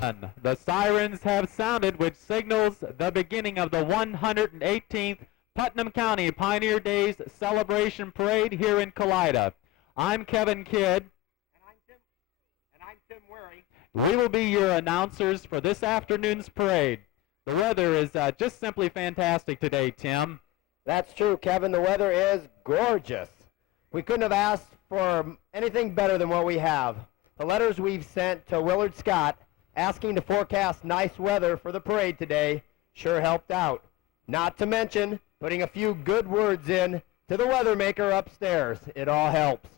The sirens have sounded, which signals the beginning of the 118th Putnam County Pioneer Days Celebration Parade here in Kalida. I'm Kevin Kidd. And I'm Tim Wary. We will be your announcers for this afternoon's parade. The weather is just simply fantastic today, Tim. That's true, Kevin. The weather is gorgeous. We couldn't have asked for anything better than what we have. The letters we've sent to Willard Scott asking to forecast nice weather for the parade today sure helped out. Not to mention putting a few good words in to the weather maker upstairs. It all helps.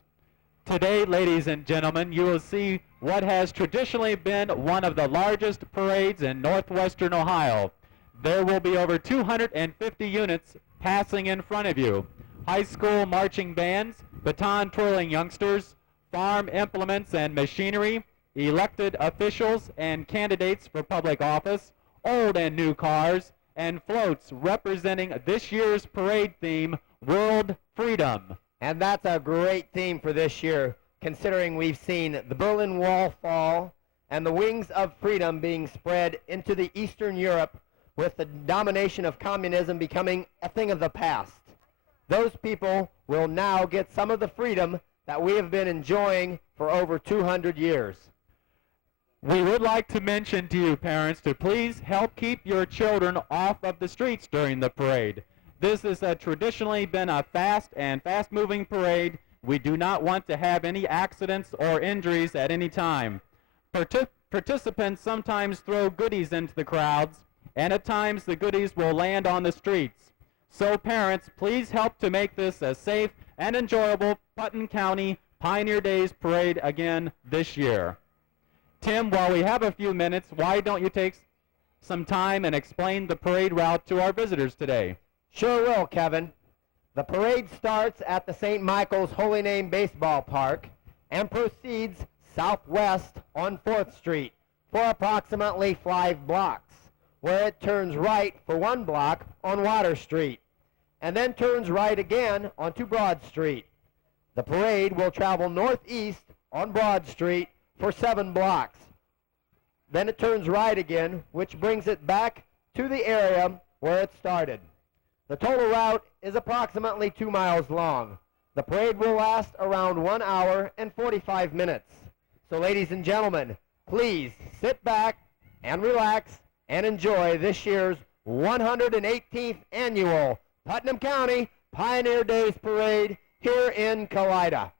Today, ladies and gentlemen, you will see what has traditionally been one of the largest parades in northwestern Ohio. There will be over 250 units passing in front of you. High school marching bands, baton twirling youngsters, farm implements and machinery, elected officials and candidates for public office, old and new cars, and floats representing this year's parade theme, World Freedom. And that's a great theme for this year, considering we've seen the Berlin Wall fall and the wings of freedom being spread into the Eastern Europe, with the domination of communism becoming a thing of the past. Those people will now get some of the freedom that we have been enjoying for over 200 years. We would like to mention to you, parents, to please help keep your children off of the streets during the parade. This has traditionally been a fast-moving parade. We do not want to have any accidents or injuries at any time. Participants sometimes throw goodies into the crowds, and at times the goodies will land on the streets. So parents, please help to make this a safe and enjoyable Putnam County Pioneer Days parade again this year. Tim, while we have a few minutes, why don't you take some time and explain the parade route to our visitors today? Sure will, Kevin. The parade starts at the St. Michael's Holy Name Baseball Park and proceeds southwest on 4th Street for approximately 5 blocks, where it turns right for 1 block on Water Street, and then turns right again onto Broad Street. The parade will travel northeast on Broad Street for 7 blocks. Then it turns right again, which brings it back to the area where it started. The total route is approximately 2 miles long. The parade will last around 1 hour and 45 minutes. So ladies and gentlemen, please sit back and relax and enjoy this year's 118th annual Putnam County Pioneer Days Parade here in Kalida.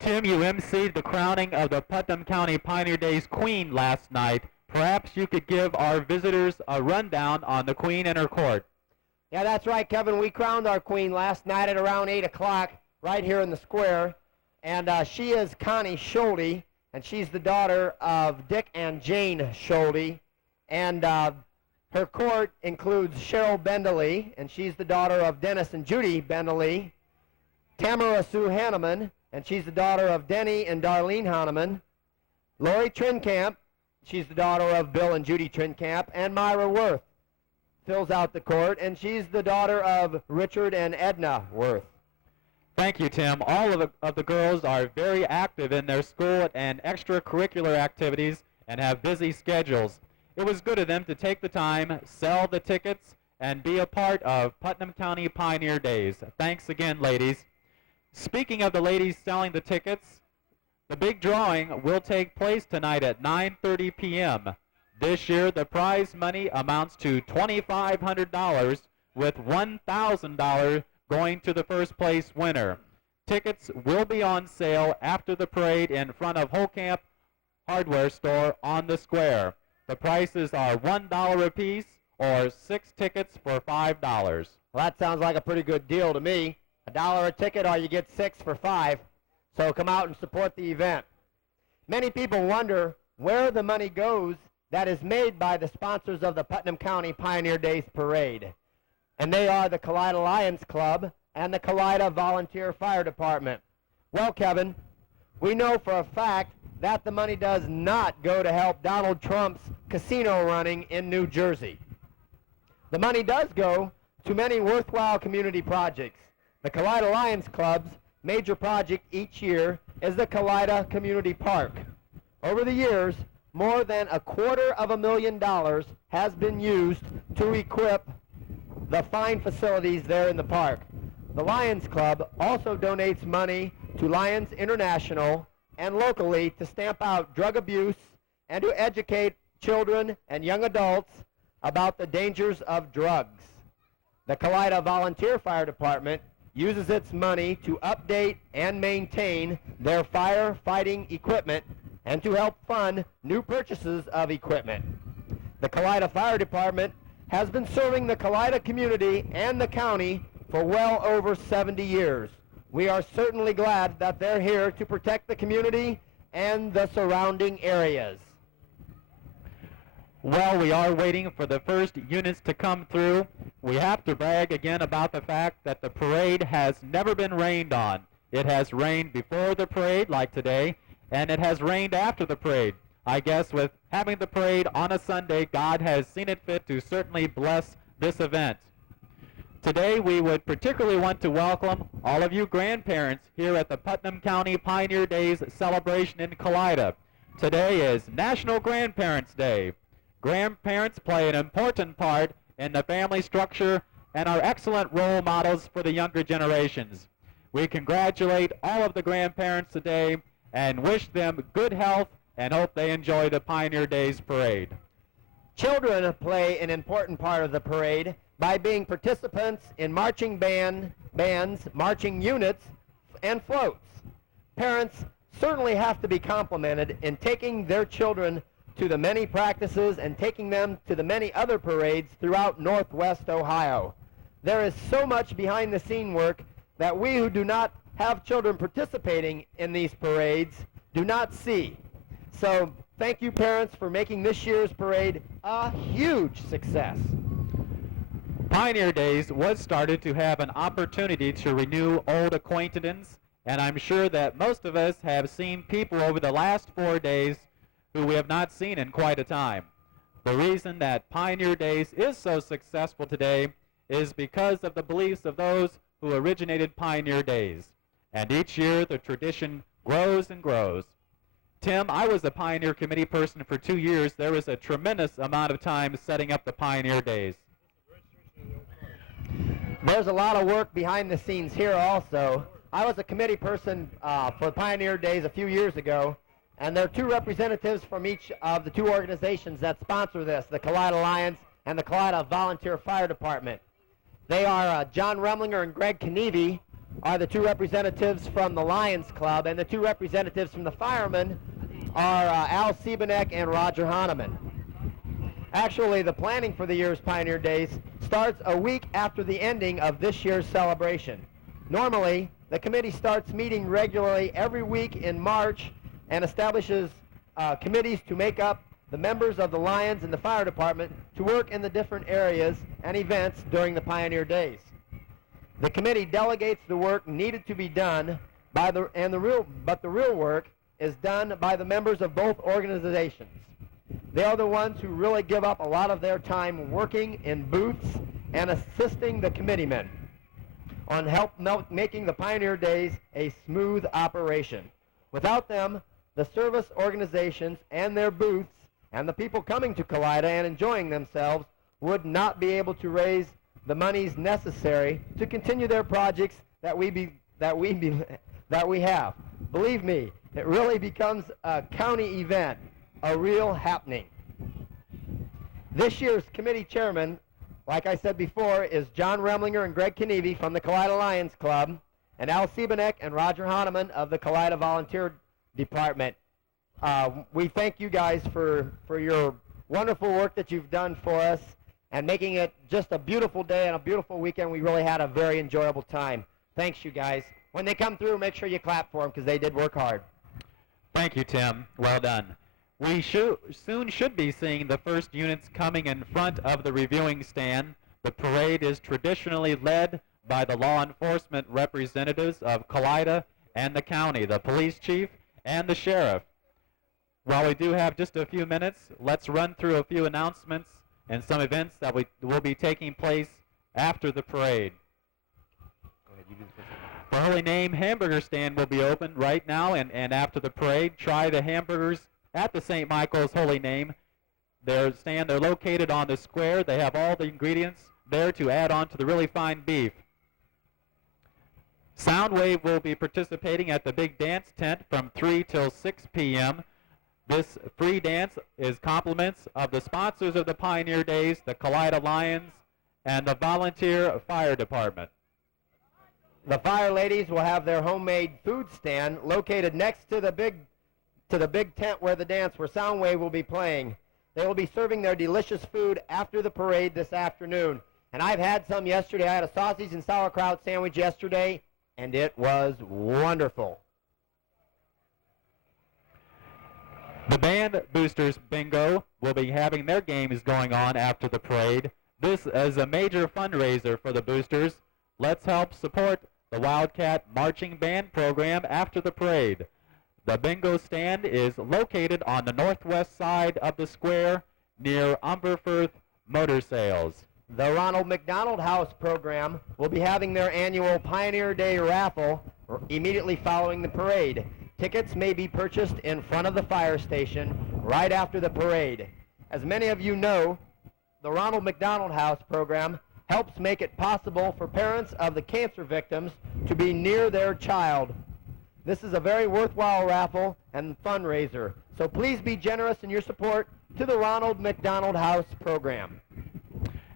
Tim, you emceed the crowning of the Putnam County Pioneer Days Queen last night. Perhaps you could give our visitors a rundown on the Queen and her court. Yeah, that's right, Kevin. We crowned our Queen last night at around 8 o'clock right here in the square. And she is Connie Schulte, and she's the daughter of Dick and Jane Schulte. And her court includes Cheryl Bendalee, and she's the daughter of Dennis and Judy Bendalee. Tamara Sue Hanneman, and she's the daughter of Denny and Darlene Hanneman. Lori Trinkamp, she's the daughter of Bill and Judy Trinkamp. And Myra Worth fills out the court, and she's the daughter of Richard and Edna Worth. Thank you, Tim. All of the girls are very active in their school and extracurricular activities and have busy schedules. It was good of them to take the time, sell the tickets, and be a part of Putnam County Pioneer Days. Thanks again, ladies. Speaking of the ladies selling the tickets, the big drawing will take place tonight at 9:30 p.m. This year, the prize money amounts to $2,500, with $1,000 going to the first place winner. Tickets will be on sale after the parade in front of Holcamp Hardware Store on the square. The prices are $1 apiece, or 6 tickets for $5. Well, that sounds like a pretty good deal to me. $1 a ticket, or you get 6 for $5. So come out and support the event. Many people wonder where the money goes that is made by the sponsors of the Putnam County Pioneer Days Parade. And they are the Kalida Lions Club and the Kalida Volunteer Fire Department. Well, Kevin, we know for a fact that the money does not go to help Donald Trump's casino running in New Jersey. The money does go to many worthwhile community projects. The Kalida Lions Club's major project each year is the Kalida Community Park. Over the years, more than $250,000 has been used to equip the fine facilities there in the park. The Lions Club also donates money to Lions International and locally to stamp out drug abuse and to educate children and young adults about the dangers of drugs. The Kalida Volunteer Fire Department uses its money to update and maintain their firefighting equipment and to help fund new purchases of equipment. The Kalida Fire Department has been serving the Kalida community and the county for well over 70 years. We are certainly glad that they're here to protect the community and the surrounding areas. While we are waiting for the first units to come through, we have to brag again about the fact that the parade has never been rained on. It has rained before the parade, like today, and it has rained after the parade. I guess with having the parade on a Sunday, God has seen it fit to certainly bless this event. Today, we would particularly want to welcome all of you grandparents here at the Putnam County Pioneer Days celebration in Kalida. Today is National Grandparents' Day. Grandparents play an important part in the family structure and are excellent role models for the younger generations. We congratulate all of the grandparents today and wish them good health and hope they enjoy the Pioneer Days parade. Children play an important part of the parade by being participants in marching bands, marching units, and floats. Parents certainly have to be complimented in taking their children to the many practices and taking them to the many other parades throughout Northwest Ohio. There is so much behind-the-scene work that we who do not have children participating in these parades do not see. So thank you, parents, for making this year's parade a huge success. Pioneer Days was started to have an opportunity to renew old acquaintances, and I'm sure that most of us have seen people over the last 4 days who we have not seen in quite a time. The reason that Pioneer Days is so successful today is because of the beliefs of those who originated Pioneer Days. And each year the tradition grows and grows. Tim, I was a Pioneer Committee person for 2 years. There was a tremendous amount of time setting up the Pioneer Days. There's a lot of work behind the scenes here also. I was a committee person for Pioneer Days a few years ago, and there are 2 representatives from each of the 2 organizations that sponsor this, the Kalida Lions and the Kalida Volunteer Fire Department. They are John Remlinger and Greg Knieve are the 2 representatives from the Lions Club, and the 2 representatives from the firemen are Al Siebenek and Roger Hahnemann. Actually, the planning for the year's Pioneer Days starts a week after the ending of this year's celebration. Normally, the committee starts meeting regularly every week in March and establishes committees to make up the members of the Lions and the Fire Department to work in the different areas and events during the Pioneer Days. The committee delegates the work needed to be done but the real work is done by the members of both organizations. They are the ones who really give up a lot of their time working in booths and assisting the committeemen on making the Pioneer Days a smooth operation. Without them, the service organizations and their booths and the people coming to Kalida and enjoying themselves would not be able to raise the monies necessary to continue their projects that we have. Believe me, it really becomes a county event, a real happening. This year's committee chairman, like I said before, is John Remlinger and Greg Knieve from the Kalida Lions Club, and Al Siebenek and Roger Hahnemann of the Kalida Volunteer Department. We thank you guys for your wonderful work that you've done for us and making it just a beautiful day and a beautiful weekend. We really had a very enjoyable time. Thanks, you guys. When they come through, make sure you clap for them because they did work hard. Thank you, Tim. Well done. We soon should be seeing the first units coming in front of the reviewing stand. The parade is traditionally led by the law enforcement representatives of Kalida and the county, the police chief and the sheriff. While we do have just a few minutes, let's run through a few announcements and some events that will be taking place after the parade. Go ahead, you do the first one. The Holy Name hamburger stand will be open right now and after the parade. Try the hamburgers at the St. Michael's Holy Name. They're located on the square. They have all the ingredients there to add on to the really fine beef. Soundwave will be participating at the big dance tent from 3 till 6 p.m. This free dance is compliments of the sponsors of the Pioneer Days, the Kalida Lions, and the Volunteer Fire Department. The fire ladies will have their homemade food stand located next to the big tent where Soundwave will be playing. They will be serving their delicious food after the parade this afternoon. And I've had some yesterday. I had a sausage and sauerkraut sandwich yesterday, and it was wonderful. The Band Boosters Bingo will be having their games going on after the parade. This is a major fundraiser for the Boosters. Let's help support the Wildcat Marching Band program after the parade. The bingo stand is located on the northwest side of the square near Umberfirth Motor Sales. The Ronald McDonald House program will be having their annual Pioneer Day raffle immediately following the parade. Tickets may be purchased in front of the fire station right after the parade. As many of you know, the Ronald McDonald House program helps make it possible for parents of the cancer victims to be near their child. This is a very worthwhile raffle and fundraiser, so please be generous in your support to the Ronald McDonald House program.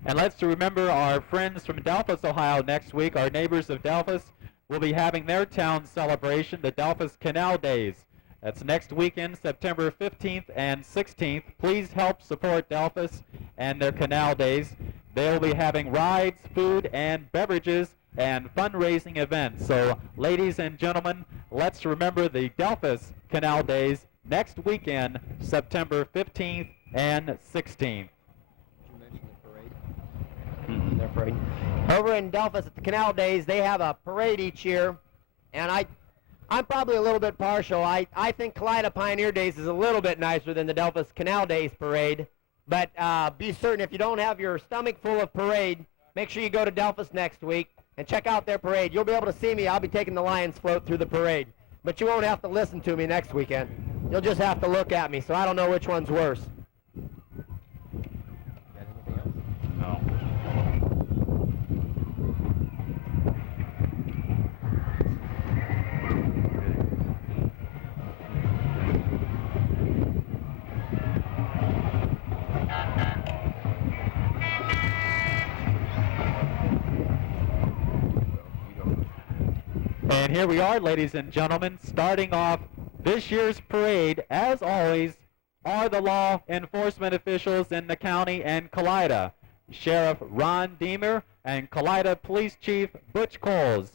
And let's remember our friends from Delphos, Ohio next week. Our neighbors of Delphos will be having their town celebration, the Delphos Canal Days. That's next weekend, September 15th and 16th. Please help support Delphos and their Canal Days. They will be having rides, food, and beverages, and fundraising events. So, ladies and gentlemen, let's remember the Delphos Canal Days next weekend, September 15th and 16th. Their parade. Over in Delphos at the Canal Days, they have a parade each year, and I'm probably a little bit partial. I think Kalida Pioneer Days is a little bit nicer than the Delphos Canal Days parade, but be certain if you don't have your stomach full of parade, make sure you go to Delphos next week and check out their parade. You'll be able to see me. I'll be taking the Lions float through the parade, but you won't have to listen to me next weekend. You'll just have to look at me, so I don't know which one's worse. No. And here we are, ladies and gentlemen, starting off this year's parade, as always, are the law enforcement officials in the county and Kalida. Sheriff Ron Deemer and Kalida Police Chief Butch Coles.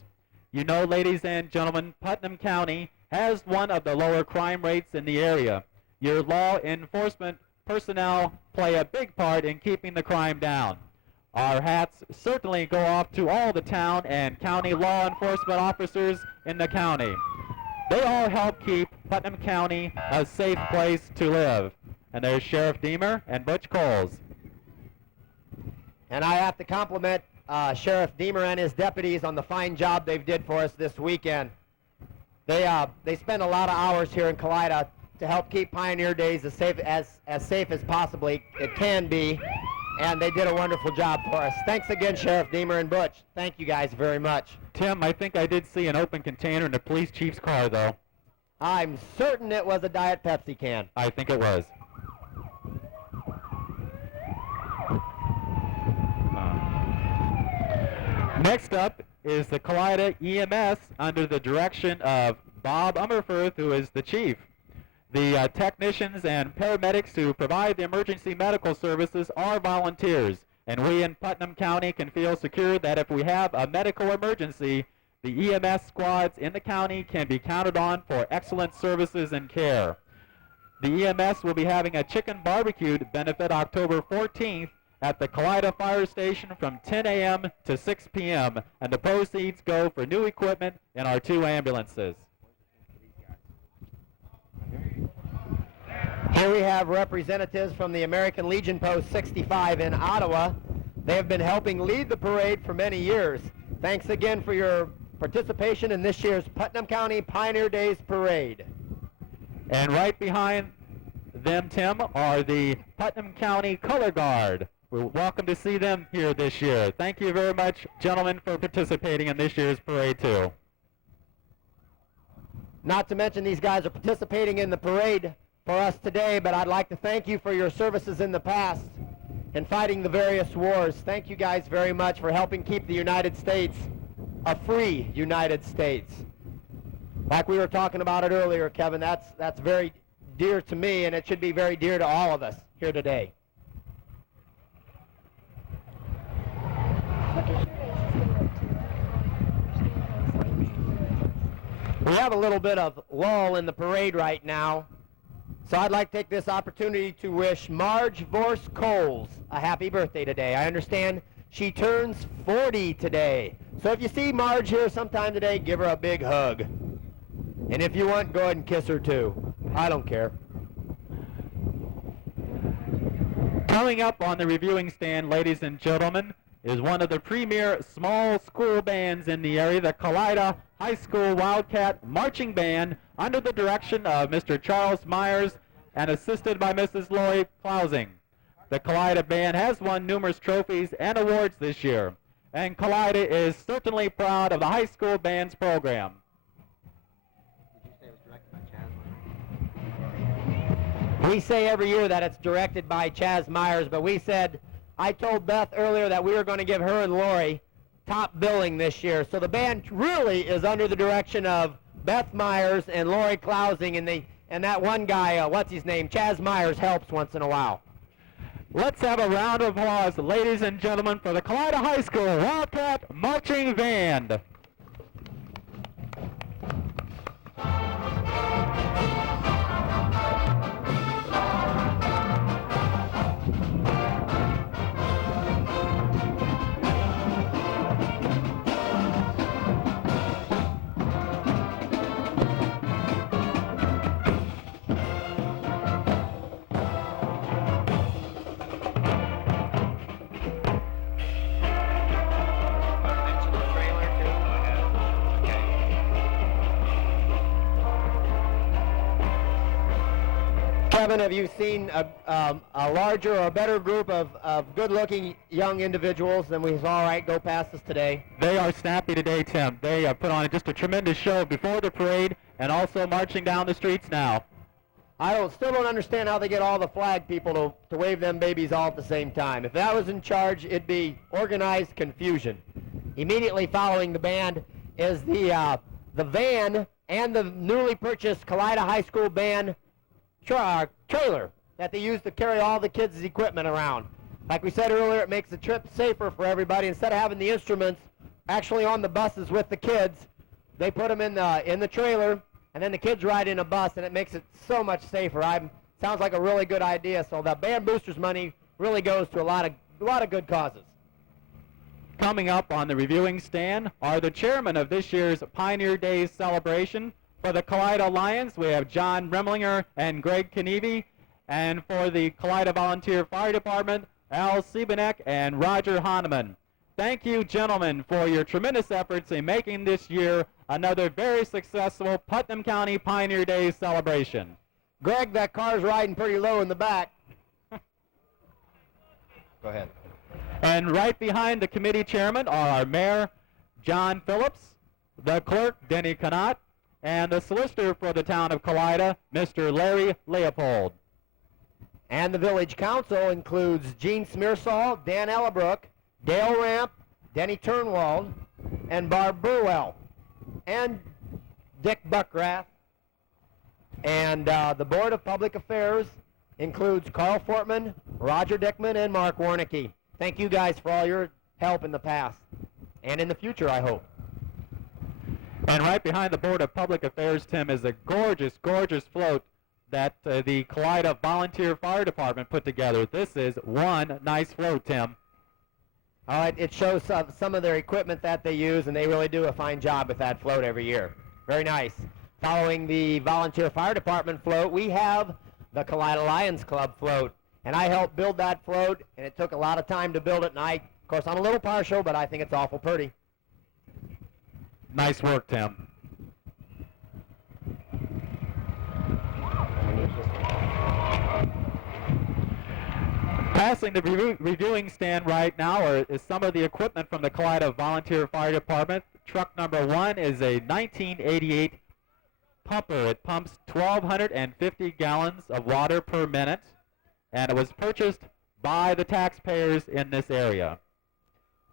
You know, ladies and gentlemen, Putnam County has one of the lower crime rates in the area. Your law enforcement personnel play a big part in keeping the crime down. Our hats certainly go off to all the town and county law enforcement officers in the county. They all help keep Putnam County a safe place to live. And there's Sheriff Deemer and Butch Coles. And I have to compliment Sheriff Deemer and his deputies on the fine job they did for us this weekend. They spend a lot of hours here in Kalida to help keep Pioneer Days as safe as possibly it can be, and they did a wonderful job for us. Thanks again, Sheriff Deemer and Butch. Thank you guys very much. Tim, I think I did see an open container in the police chief's car, though. I'm certain it was a Diet Pepsi can. I think it was. Next up is the Kalida EMS under the direction of Bob Ummerfirth, who is the chief. The technicians and paramedics who provide the emergency medical services are volunteers, and we in Putnam County can feel secure that if we have a medical emergency, the EMS squads in the county can be counted on for excellent services and care. The EMS will be having a chicken barbecue benefit October 14th at the Kalida Fire Station from 10 a.m. to 6 p.m., and the proceeds go for new equipment in our 2 ambulances. Here we have representatives from the American Legion Post 65 in Ottawa. They have been helping lead the parade for many years. Thanks again for your participation in this year's Putnam County Pioneer Days Parade. And right behind them, Tim, are the Putnam County Color Guard. We're welcome to see them here this year. Thank you very much, gentlemen, for participating in this year's parade, too. Not to mention these guys are participating in the parade for us today, but I'd like to thank you for your services in the past in fighting the various wars. Thank you guys very much for helping keep the United States a free United States. Like we were talking about it earlier, Kevin, that's very dear to me, and it should be very dear to all of us here today. We have a little bit of lull in the parade right now, so I'd like to take this opportunity to wish Marge Vorse Coles a happy birthday today. I understand she turns 40 today. So if you see Marge here sometime today, give her a big hug. And if you want, go ahead and kiss her too. I don't care. Coming up on the reviewing stand, ladies and gentlemen, is one of the premier small school bands in the area, the Kalida High School Wildcat Marching Band, under the direction of Mr. Charles Myers and assisted by Mrs. Lori Klausing. The Kalida Band has won numerous trophies and awards this year, and Kalida is certainly proud of the high school band's program. We say every year that it's directed by Chaz Myers, but I told Beth earlier that we were going to give her and Lori top billing this year. So the band really is under the direction of Beth Myers and Lori Klausing, and that one guy, what's his name, Chaz Myers, helps once in a while. Let's have a round of applause, ladies and gentlemen, for the Kalida High School Wildcat Marching Band. Kevin, have you seen a larger or a better group of good-looking young individuals than we saw go past us today? They are snappy today, Tim. They put on just a tremendous show before the parade and also marching down the streets now. I still don't understand how they get all the flag people to wave them babies all at the same time. If that was in charge, it'd be organized confusion. Immediately following the band is the van and the newly purchased Kalida High School band trailer that they use to carry all the kids' equipment around. Like we said earlier, it makes the trip safer for everybody. Instead of having the instruments actually on the buses with the kids, they put them in the trailer, and then the kids ride in a bus, and it makes it so much safer. Sounds like a really good idea. So the band boosters money really goes to a lot of good causes. Coming up on the reviewing stand are the chairman of this year's Pioneer Days celebration. For the Kalida Lions, we have John Remlinger and Greg Knieve. And for the Kalida Volunteer Fire Department, Al Siebenek and Roger Hahnemann. Thank you, gentlemen, for your tremendous efforts in making this year another very successful Putnam County Pioneer Days celebration. Greg, that car's riding pretty low in the back. Go ahead. And right behind the committee chairman are our mayor, John Phillips, the clerk, Denny Connaught, and the solicitor for the town of Kalida, Mr. Larry Leopold. And the village council includes Gene Smearsall, Dan Ellabrook, Dale Ramp, Denny Turnwald, and Barb Burwell, and Dick Buckrath. And the Board of Public Affairs includes Carl Fortman, Roger Dickman, and Mark Warnicki. Thank you guys for all your help in the past, and in the future, I hope. And right behind the Board of Public Affairs, Tim, is a gorgeous, gorgeous float that the Kalida Volunteer Fire Department put together. This is one nice float, Tim. All right, it shows some of their equipment that they use, and they really do a fine job with that float every year. Very nice. Following the Volunteer Fire Department float, we have the Kalida Lions Club float. And I helped build that float, and it took a lot of time to build it. And of course, I'm a little partial, but I think it's awful pretty. Nice work, Tim. Passing the reviewing stand right now is some of the equipment from the Kalida Volunteer Fire Department. Truck number 1 is a 1988 pumper. It pumps 1,250 gallons of water per minute, and it was purchased by the taxpayers in this area.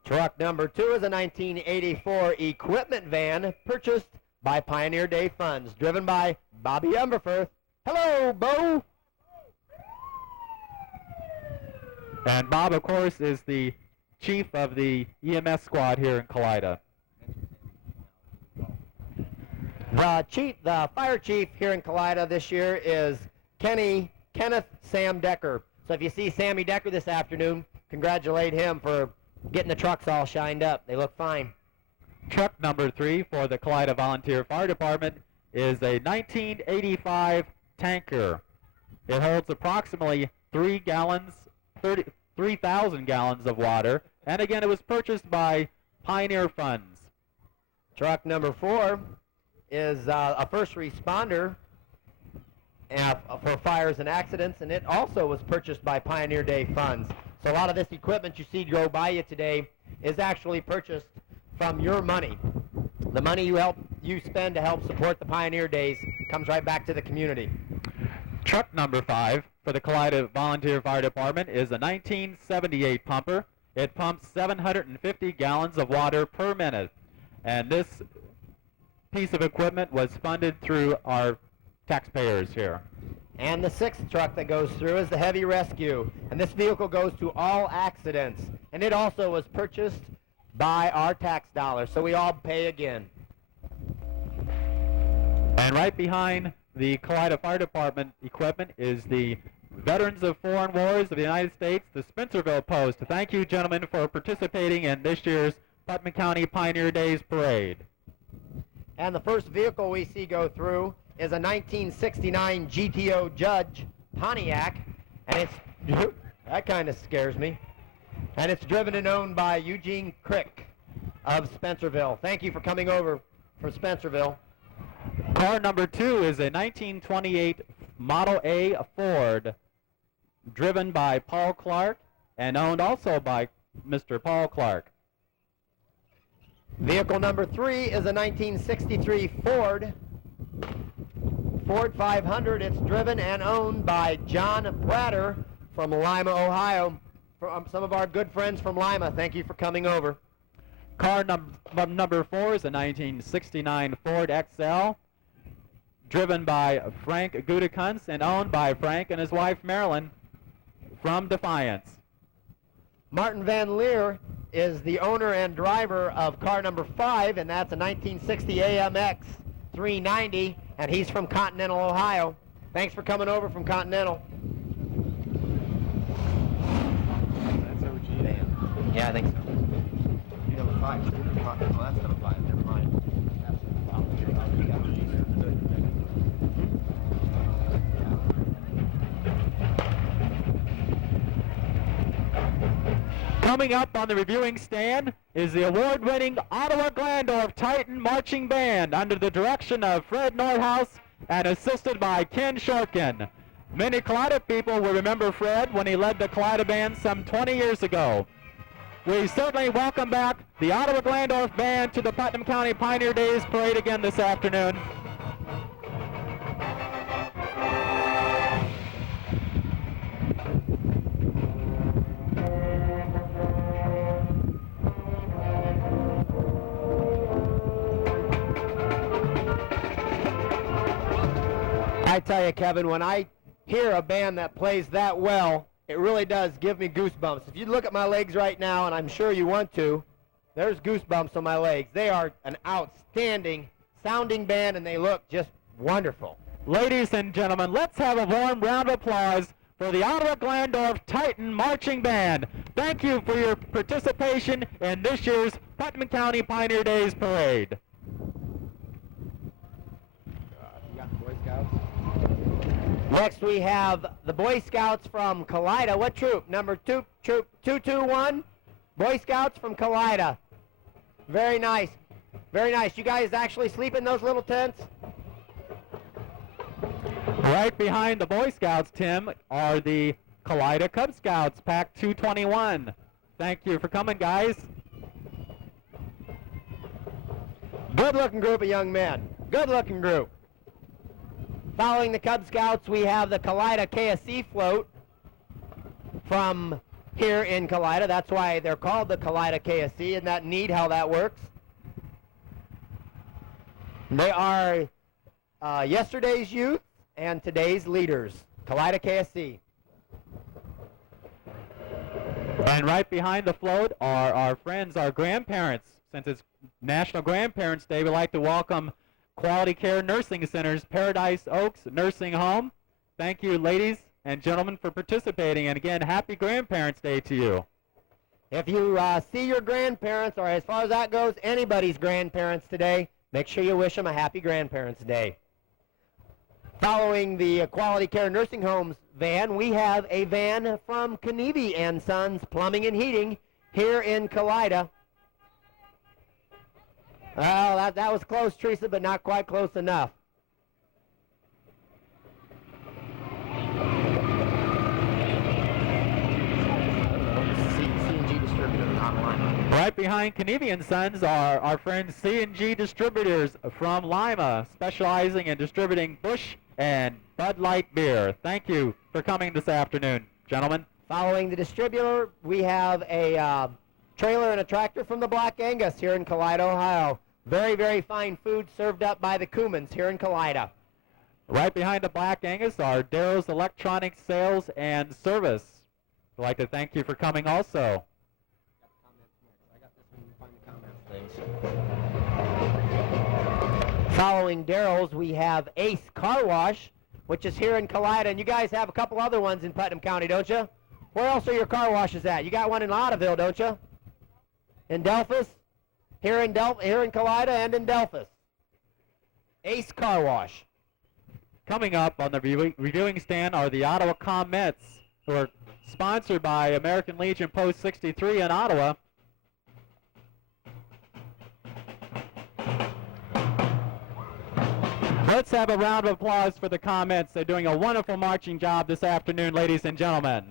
Truck number 2 is a 1984 equipment van purchased by Pioneer Day funds, driven by Bobby Umberfirth. Hello, Bo! And Bob, of course, is the chief of the EMS squad here in Kalida. The fire chief here in Kalida this year is Kenneth Sam Decker. So if you see Sammy Decker this afternoon, congratulate him for getting the trucks all shined up. They look fine. Truck number 3 for the Kalida Volunteer Fire Department is a 1985 tanker. It holds approximately 3,000 gallons of water, and again, it was purchased by Pioneer funds. Truck number 4 is a first responder for fires and accidents, and it also was purchased by Pioneer Day funds. So a lot of this equipment you see go by you today is actually purchased from your money. The money you spend to help support the Pioneer Days comes right back to the community. Truck number 5 for the Kalida Volunteer Fire Department is a 1978 pumper. It pumps 750 gallons of water per minute, and this piece of equipment was funded through our taxpayers here. And the 6th truck that goes through is the heavy rescue, and this vehicle goes to all accidents, and it also was purchased by our tax dollars, so we all pay again. And right behind the Kalida Fire Department equipment is the Veterans of Foreign Wars of the United States, the Spencerville Post. Thank you, gentlemen, for participating in this year's Putnam County Pioneer Days Parade. And the first vehicle we see go through is a 1969 GTO Judge Pontiac, and it's, that kind of scares me, and it's driven and owned by Eugene Crick of Spencerville. Thank you for coming over from Spencerville. Car number 2 is a 1928 Model A Ford, driven by Paul Clark and owned also by Mr. Paul Clark. Vehicle number 3 is a 1963 Ford 500. It's driven and owned by John Prater from Lima, Ohio. From some of our good friends from Lima. Thank you for coming over. Car number 4 is a 1969 Ford XL, driven by Frank Gutekunst and owned by Frank and his wife Marilyn from Defiance. Martin Van Leer is the owner and driver of car number 5, and that's a 1960 AMX 390, and he's from Continental, Ohio. Thanks for coming over from Continental. That's OG. Yeah, I think so. Number 5. Oh, that's number 5. Never mind. Coming up on the reviewing stand is the award-winning Ottawa Glandorf Titan Marching Band under the direction of Fred Nordhaus and assisted by Ken Shorkin. Many Kalida people will remember Fred when he led the Kalida Band some 20 years ago. We certainly welcome back the Ottawa Glandorf Band to the Putnam County Pioneer Days Parade again this afternoon. I tell you, Kevin, when I hear a band that plays that well, it really does give me goosebumps. If you look at my legs right now, and I'm sure you want to, there's goosebumps on my legs. They are an outstanding sounding band, and they look just wonderful. Ladies and gentlemen, let's have a warm round of applause for the Ottawa Glandorf Titan Marching Band. Thank you for your participation in this year's Putnam County Pioneer Days Parade. You got Boy Scouts? Next we have the Boy Scouts from Kalida. What troop? Number 2, troop 221. Boy Scouts from Kalida. Very nice. Very nice. You guys actually sleep in those little tents? Right behind the Boy Scouts, Tim, are the Kalida Cub Scouts, Pack 221. Thank you for coming, guys. Good-looking group of young men. Good-looking group. Following the Cub Scouts, we have the Kalida KSC float from here in Kalida. That's why they're called the Kalida KSC. Isn't that neat how that works? They are yesterday's youth and today's leaders. Kalida KSC. And right behind the float are our friends, our grandparents. Since it's National Grandparents Day, we'd like to welcome Quality Care Nursing Center's Paradise Oaks Nursing Home. Thank you, ladies and gentlemen, for participating. And again, happy Grandparents Day to you. If you see your grandparents, or as far as that goes, anybody's grandparents today, make sure you wish them a happy Grandparents Day. Following the Quality Care Nursing Homes van, we have a van from Knievi and Sons Plumbing and Heating here in Kalida. Well, that was close, Teresa, but not quite close enough. C&G distributor online. Right behind Knievi and Sons are our friends C&G Distributors from Lima, specializing in distributing Busch and Bud Light beer. Thank you for coming this afternoon, gentlemen. Following the distributor, we have a trailer and a tractor from the Black Angus here in Kalida, Ohio. Very, very fine food served up by the Kumans here in Kalida. Right behind the Black Angus are Darrow's Electronic Sales and Service. I'd like to thank you for coming also. Following Darrell's, we have Ace Car Wash, which is here in Kalida, and you guys have a couple other ones in Putnam County, don't you? Where else are your car washes at? You got one in Ottoville, don't you? In Delphus? Here in Kalida and in Delphus. Ace Car Wash. Coming up on the reviewing stand are the Ottawa Comets, who are sponsored by American Legion Post 63 in Ottawa. Let's have a round of applause for the Comets. They're doing a wonderful marching job this afternoon, ladies and gentlemen.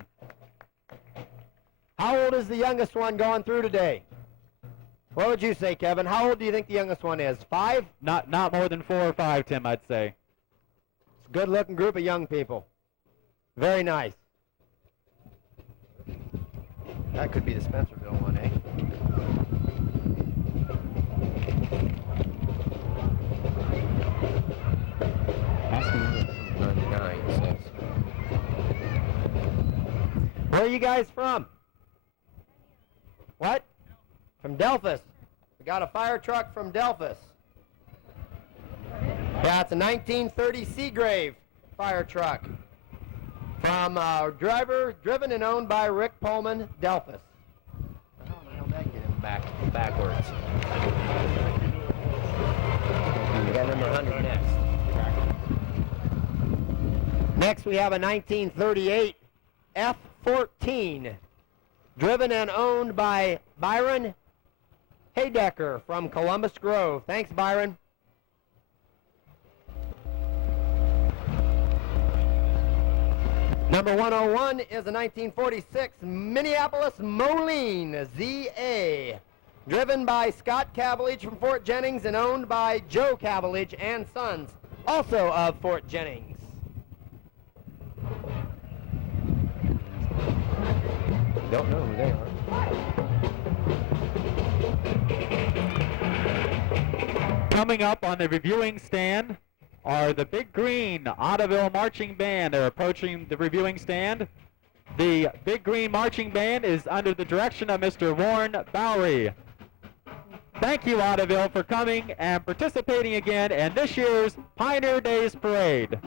How old is the youngest one going through today? What would you say, Kevin? How old do you think the youngest one is? 5? Not more than 4 or 5, Tim, I'd say. It's a good-looking group of young people. Very nice. That could be the Spencerville one, eh? Where are you guys from? What? From Delphus. We got a fire truck from Delphus. Yeah, it's a 1930 Seagrave fire truck. From driven and owned by Rick Pullman, Delphus. How the hell did that get him backwards? We got number 100 next. Next we have a 1938 F-14, driven and owned by Byron Haydecker from Columbus Grove. Thanks, Byron. Number 101 is a 1946 Minneapolis Moline ZA, driven by Scott Cavillage from Fort Jennings and owned by Joe Cavillage and Sons, also of Fort Jennings. Don't know who they are. Coming up on the reviewing stand are the Big Green Ottoville Marching Band. They're approaching the reviewing stand. The Big Green Marching Band is under the direction of Mr. Warren Bowery. Thank you, Ottoville, for coming and participating again in this year's Pioneer Days Parade.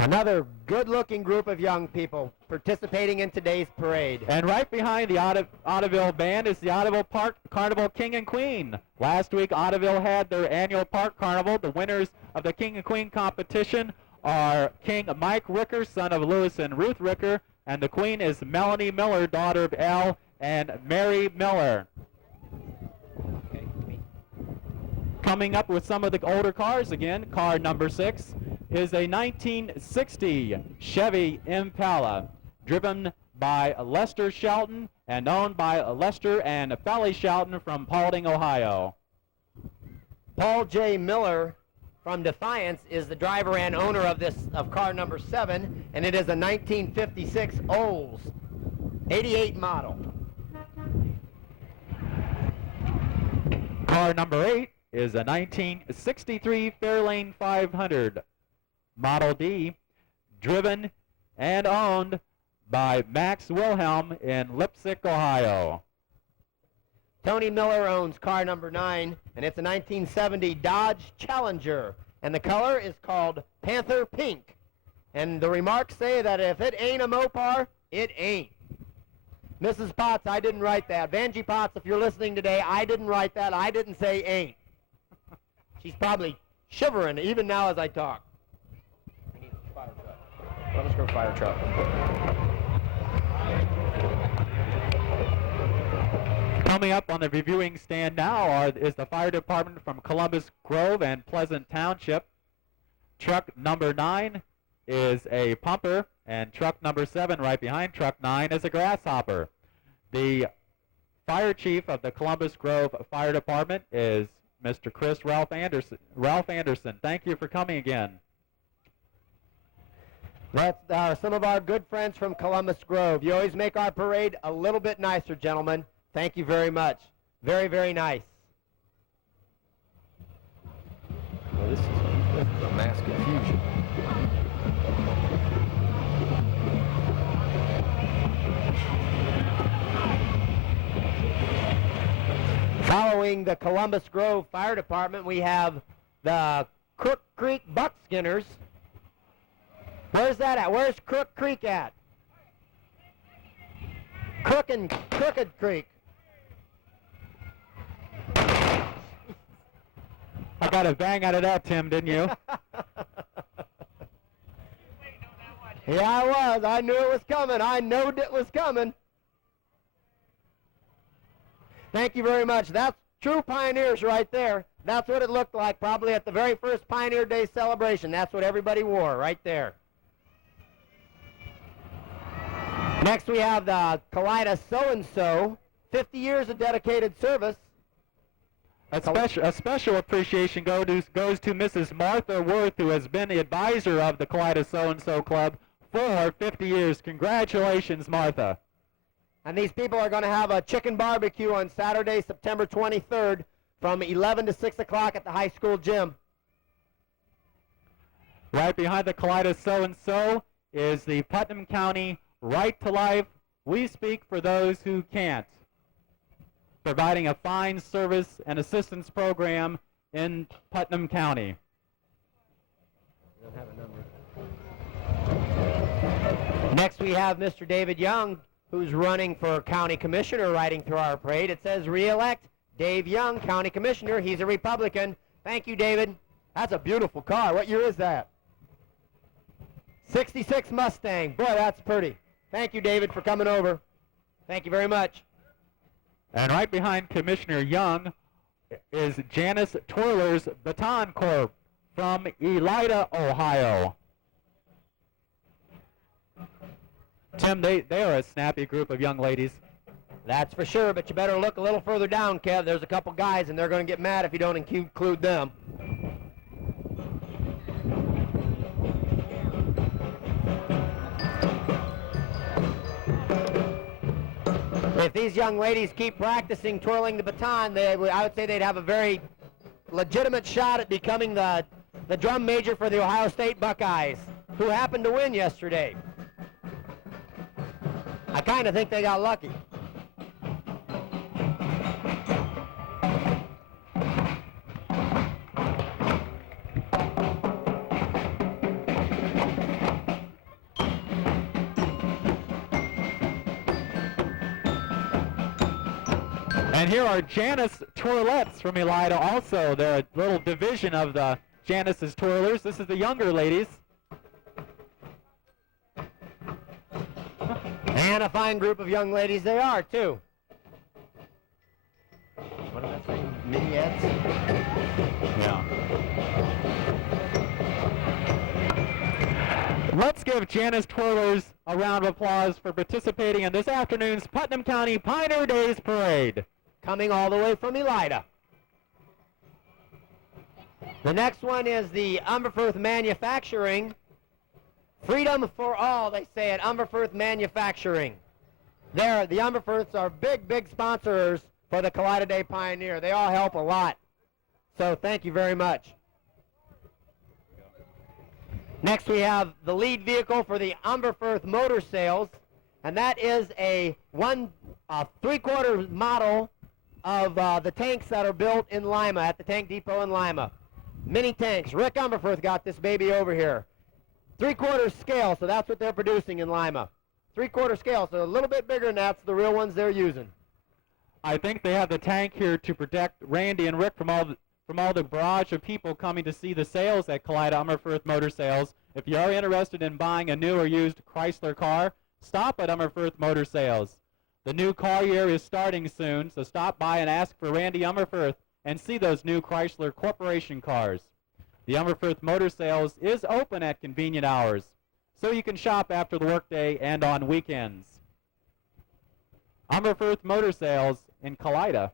Another good-looking group of young people participating in today's parade. And right behind the Ottoville band is the Ottoville Park Carnival King and Queen. Last week, Ottoville had their annual park carnival. The winners of the King and Queen competition are King Mike Ricker, son of Lewis and Ruth Ricker, and the Queen is Melanie Miller, daughter of Al and Mary Miller. Coming up with some of the older cars again, car number 6 is a 1960 Chevy Impala, driven by Lester Shelton and owned by Lester and Fally Shelton from Paulding, Ohio. Paul J. Miller from Defiance is the driver and owner of car number 7, and it is a 1956 Olds 88 model. Car number 8 is a 1963 Fairlane 500 Model D, driven and owned by Max Wilhelm in Lipsick, Ohio. Tony Miller owns car number 9, and it's a 1970 Dodge Challenger, and the color is called Panther Pink. And the remarks say that if it ain't a Mopar, it ain't. Mrs. Potts, I didn't write that. Vanjie Potts, if you're listening today, I didn't write that. I didn't say ain't. She's probably shivering even now as I talk. I need a fire truck. Well, let's go fire truck. Coming up on the reviewing stand now is the fire department from Columbus Grove and Pleasant Township. Truck number 9 is a pumper, and truck number 7 right behind truck 9 is a grasshopper. The fire chief of the Columbus Grove Fire Department is Mr. Ralph Anderson. Thank you for coming again. That's some of our good friends from Columbus Grove. You always make our parade a little bit nicer, gentlemen. Thank you very much. Very, very nice. Well, this is a mass confusion. Following the Columbus Grove Fire Department, we have the Crook Creek Buckskinners. Where's that at? Where's Crook Creek at? Crooked Creek. I got a bang out of that, Tim, didn't you? Yeah, I was. I knew it was coming. I knowed it was coming. Thank you very much. That's true pioneers right there. That's what it looked like probably at the very first Pioneer Day celebration. That's what everybody wore right there. Next we have the Kalida So-and-So, 50 years of dedicated service. A special appreciation goes to Mrs. Martha Worth, who has been the advisor of the Kalida So-and-So Club for 50 years. Congratulations, Martha. And these people are going to have a chicken barbecue on Saturday, September 23rd from 11 to 6 o'clock at the high school gym. Right behind the Kalida So-and-So is the Putnam County Right to Life. We speak for those who can't, providing a fine service and assistance program in Putnam County. We don't have a number. Next we have Mr. David Young, who's running for county commissioner riding through our parade. It says re-elect Dave Young, county commissioner. He's a Republican. Thank you, David. That's a beautiful car. What year is that? 66 Mustang. Boy, that's pretty. Thank you, David, for coming over. Thank you very much. And right behind Commissioner Young is Janice Twirler's Baton Corp from Elida, Ohio. Tim, they are a snappy group of young ladies. That's for sure, but you better look a little further down, Kev. There's a couple guys, and they're going to get mad if you don't include them. If these young ladies keep practicing twirling the baton, I would say they'd have a very legitimate shot at becoming the drum major for the Ohio State Buckeyes, who happened to win yesterday. I kind of think they got lucky. And here are Janice Twirlettes from Elida also. They're a little division of the Janice's Twirlers. This is the younger ladies. And a fine group of young ladies they are, too. What am I saying? Mini-Eds. Yeah. Let's give Janice Twirlers a round of applause for participating in this afternoon's Putnam County Pioneer Days Parade. Coming all the way from Elida. The next one is the Umberfirth Manufacturing. Freedom for all, they say at Umberfirth Manufacturing. There, the Umberfirths are big sponsors for the Kalida Day Pioneer. They all help a lot. So thank you very much. Next we have the lead vehicle for the Umberfirth Motor Sales, and that is a 3/4 model of the tanks that are built in Lima, at the tank depot in Lima. Mini tanks. Rick Umberfirth got this baby over here. 3/4 scale, so that's what they're producing in Lima. 3/4 scale, so a little bit bigger than that's the real ones they're using. I think they have the tank here to protect Randy and Rick from all the barrage of people coming to see the sales at Kalida Umberfirth Motor Sales. If you are interested in buying a new or used Chrysler car, stop at Umberfirth Motor Sales. The new car year is starting soon, so stop by and ask for Randy Umberfirth and see those new Chrysler Corporation cars. The Umberfirth Motor Sales is open at convenient hours, so you can shop after the workday and on weekends. Umberfirth Motor Sales in Kalida.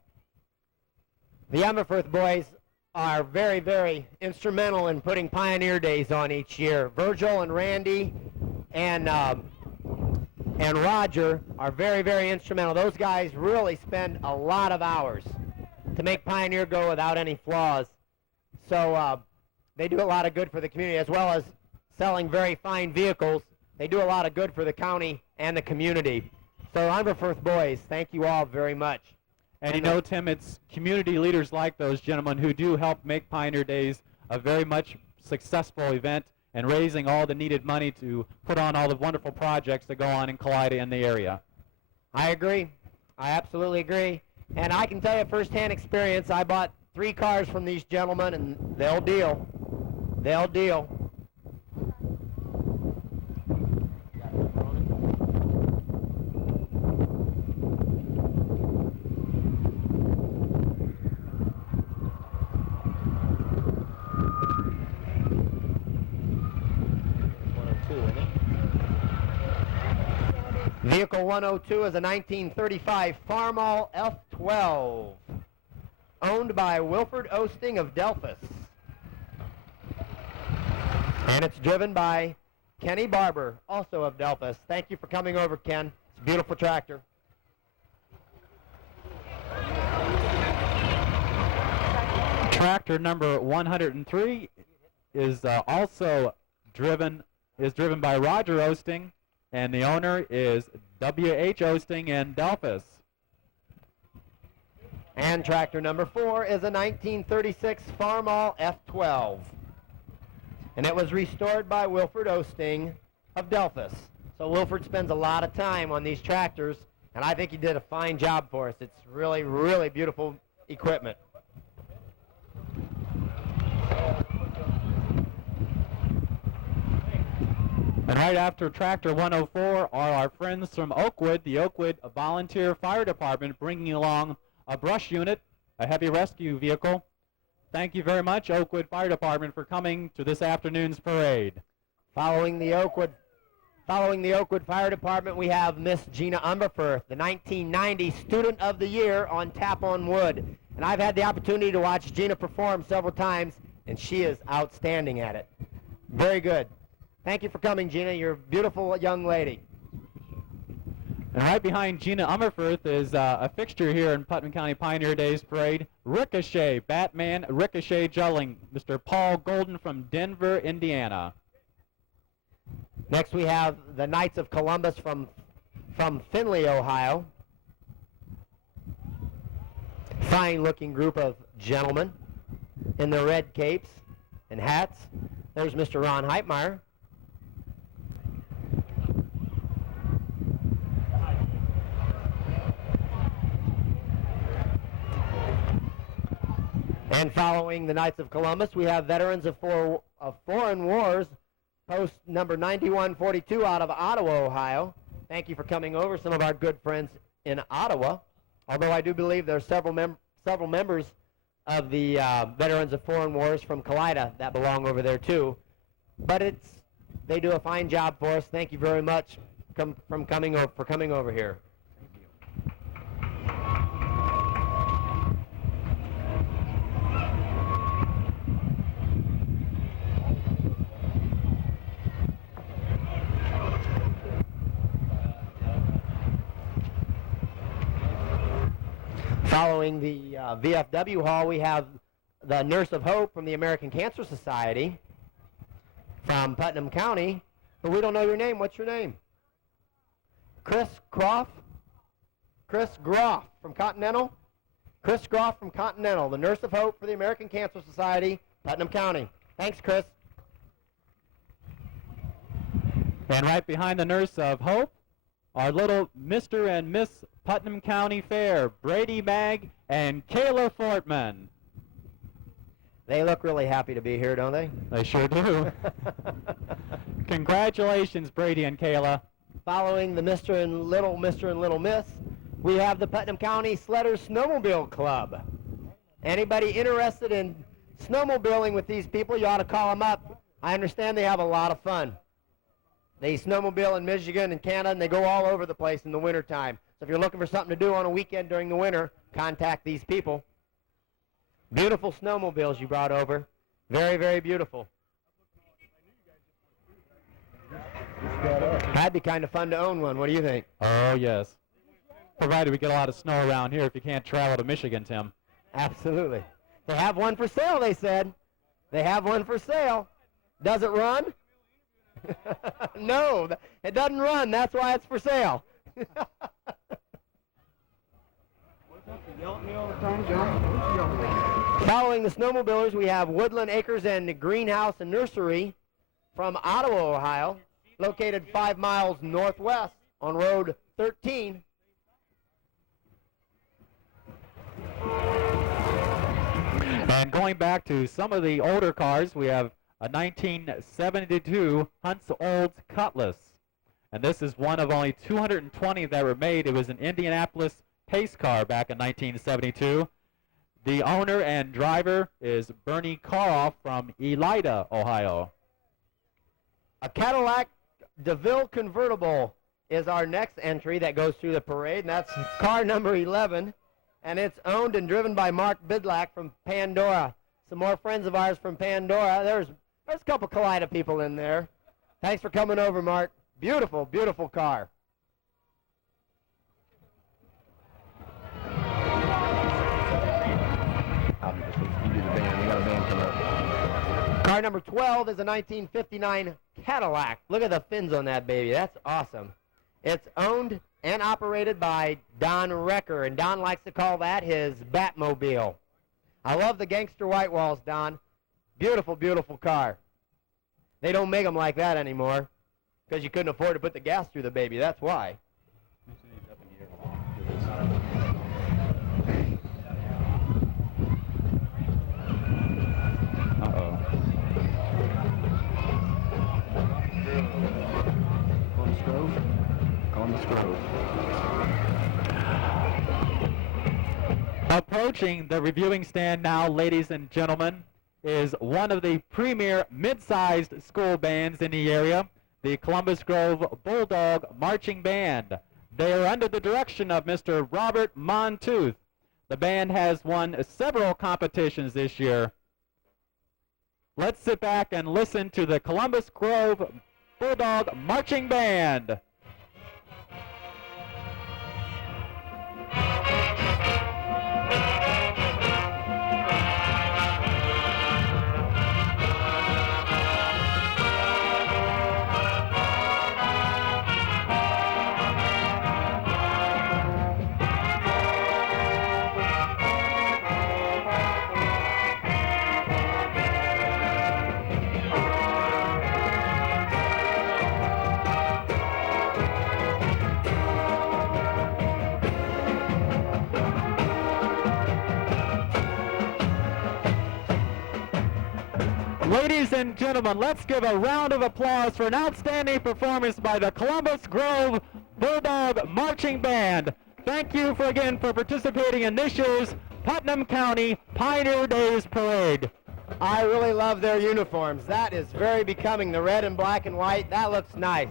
The Umberfirth boys are very instrumental in putting Pioneer Days on each year. Virgil and Randy and Roger are very instrumental. Those guys really spend a lot of hours to make Pioneer go without any flaws. So they do a lot of good for the community, as well as selling very fine vehicles. They do a lot of good for the county and the community. So Umberfirth boys, thank you all very much. And you know, Tim, it's community leaders like those gentlemen who do help make Pioneer Days a very much successful event and raising all the needed money to put on all the wonderful projects that go on in Kalida and the area. I agree. I absolutely agree. And I can tell you firsthand experience, I bought 3 cars from these gentlemen, and they'll deal. They'll deal. Vehicle 102 is a 1935 Farmall F12, owned by Wilford Osting of Delphus. And it's driven by Kenny Barber, also of Delphus. Thank you for coming over, Ken. It's a beautiful tractor. Tractor number 103 is also driven by Roger Osting, and the owner is W.H. Osting in Delphus. And tractor number 4 is a 1936 Farmall F12. And it was restored by Wilford Osting of Delphus. So Wilford spends a lot of time on these tractors, and I think he did a fine job for us. It's really beautiful equipment. And right after Tractor 104 are our friends from Oakwood, the Oakwood Volunteer Fire Department, bringing along a brush unit, a heavy rescue vehicle. Thank you very much, Oakwood Fire Department, for coming to this afternoon's parade. Following the Oakwood Fire Department, we have Miss Gina Umberfirth, the 1990 Student of the Year on Tap on Wood. And I've had the opportunity to watch Gina perform several times, and she is outstanding at it. Very good. Thank you for coming, Gina. You're a beautiful young lady. And right behind Gina Umberfirth is a fixture here in Putnam County Pioneer Days Parade, Ricochet, Batman Ricochet Jelling, Mr. Paul Golden from Denver, Indiana. Next we have the Knights of Columbus from Findlay, Ohio. Fine-looking group of gentlemen in their red capes and hats. There's Mr. Ron Heitmeyer. And following the Knights of Columbus, we have veterans of foreign wars, post number 9142 out of Ottawa, Ohio. Thank you for coming over, some of our good friends in Ottawa. Although I do believe there are several members of the veterans of foreign wars from Kalida that belong over there too. But they do a fine job for us. Thank you very much for coming over here. Following the VFW hall, we have the Nurse of Hope from the American Cancer Society from Putnam County, but we don't know your name. What's your name? Chris Groff? Chris Groff from Continental? Chris Groff from Continental, the Nurse of Hope for the American Cancer Society, Putnam County. Thanks, Chris. And right behind the Nurse of Hope, our little Mr. and Miss Putnam County Fair, Brady Mag and Kayla Fortman. They look really happy to be here, don't they? They sure do. Congratulations, Brady and Kayla. Following the Mr. and Little Miss, we have the Putnam County Sledder Snowmobile Club. Anybody interested in snowmobiling with these people, you ought to call them up. I understand they have a lot of fun. They snowmobile in Michigan and Canada, and they go all over the place in the wintertime. So if you're looking for something to do on a weekend during the winter, contact these people. Beautiful snowmobiles you brought over. Very, very beautiful. That'd be kind of fun to own one. What do you think? Oh, yes. Provided we get a lot of snow around here if you can't travel to Michigan, Tim. Absolutely. They have one for sale, they said. They have one for sale. Does it run? No, it doesn't run. That's why it's for sale. Following the snowmobilers, we have Woodland Acres and Greenhouse and Nursery from Ottawa, Ohio, located 5 miles northwest on Road 13. And going back to some of the older cars, we have a 1972 Hunts Olds Cutlass. And this is one of only 220 that were made. It was an Indianapolis pace car back in 1972. The owner and driver is Bernie Karoff from Elida, Ohio. A Cadillac DeVille convertible is our next entry that goes through the parade, and that's car number 11. And it's owned and driven by Mark Bidlack from Pandora. Some more friends of ours from Pandora. There's a couple Kalida people in there. Thanks for coming over, Mark. Beautiful, beautiful car. Car number 12 is a 1959 Cadillac. Look at the fins on that baby. That's awesome. It's owned and operated by Don Recker, and Don likes to call that his Batmobile. I love the gangster white walls, Don. Beautiful, beautiful car. They don't make them like that anymore because you couldn't afford to put the gas through the baby. That's why. Approaching the reviewing stand now, ladies and gentlemen, is one of the premier mid-sized school bands in the area, the Columbus Grove Bulldog Marching Band. They are under the direction of Mr. Robert Montooth. The band has won several competitions this year. Let's sit back and listen to the Columbus Grove Bulldog Marching Band. Ladies and gentlemen, let's give a round of applause for an outstanding performance by the Columbus Grove Bulldog Marching Band. Thank you again for participating in this year's Putnam County Pioneer Days Parade. I really love their uniforms. That is very becoming, the red and black and white. That looks nice.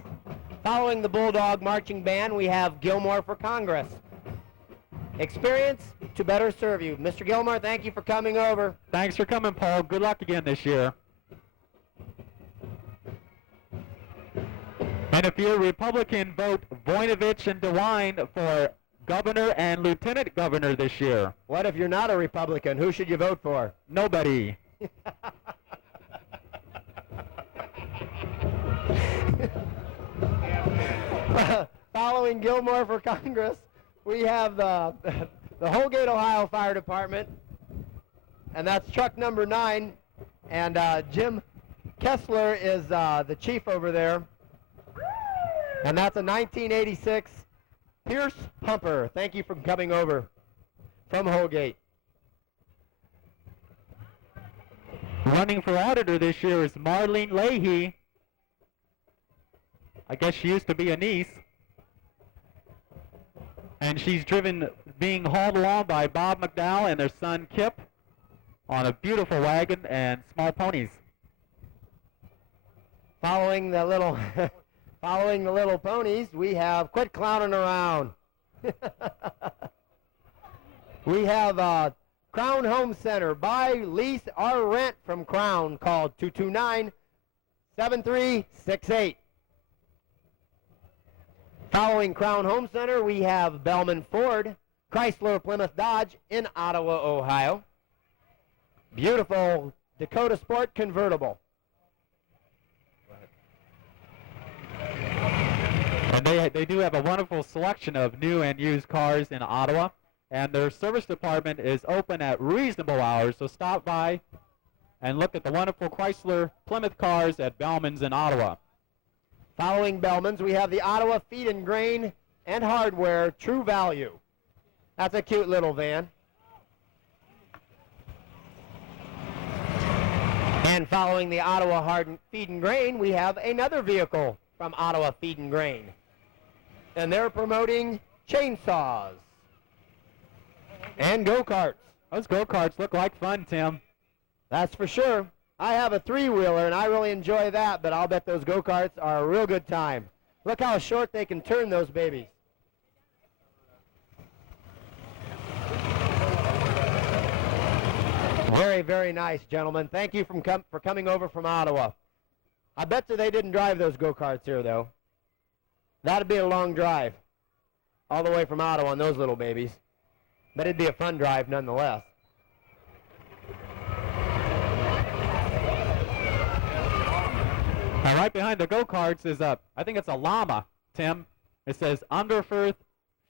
Following the Bulldog Marching Band, we have Gilmore for Congress. Experience to better serve you. Mr. Gilmore, thank you for coming over. Thanks for coming, Paul. Good luck again this year. And if you're a Republican, vote Voinovich and DeWine for governor and lieutenant governor this year. What if you're not a Republican? Who should you vote for? Nobody. Following Gilmore for Congress, we have the Holgate, Ohio Fire Department, and that's truck number 9, and Jim Kessler is the chief over there, and that's a 1986 Pierce Pumper. Thank you for coming over from Holgate. Running for auditor this year is Marlene Leahy. I guess she used to be a niece. And she's being hauled along by Bob McDowell and their son Kip on a beautiful wagon and small ponies. Following the little ponies, we have Quit Clowning Around. We have Crown Home Center. Buy, lease, or rent from Crown. Call 229-7368. Following Crown Home Center, we have Bellman Ford, Chrysler Plymouth Dodge in Ottawa, Ohio. Beautiful Dakota Sport convertible. And they do have a wonderful selection of new and used cars in Ottawa. And their service department is open at reasonable hours, so stop by and look at the wonderful Chrysler Plymouth cars at Bellman's in Ottawa. Following Bellman's, we have the Ottawa Feed and Grain and Hardware True Value. That's a cute little van. And following the Ottawa Feed and Grain, we have another vehicle from Ottawa Feed and Grain. And they're promoting chainsaws and go-karts. Those go-karts look like fun, Tim. That's for sure. I have a 3-wheeler, and I really enjoy that, but I'll bet those go-karts are a real good time. Look how short they can turn those babies. Very, very nice, gentlemen. Thank you for coming over from Ottawa. I bet you they didn't drive those go-karts here, though. That'd be a long drive, all the way from Ottawa on those little babies. But it'd be a fun drive nonetheless. Now, right behind the go-karts is I think it's a llama, Tim. It says Umberfirth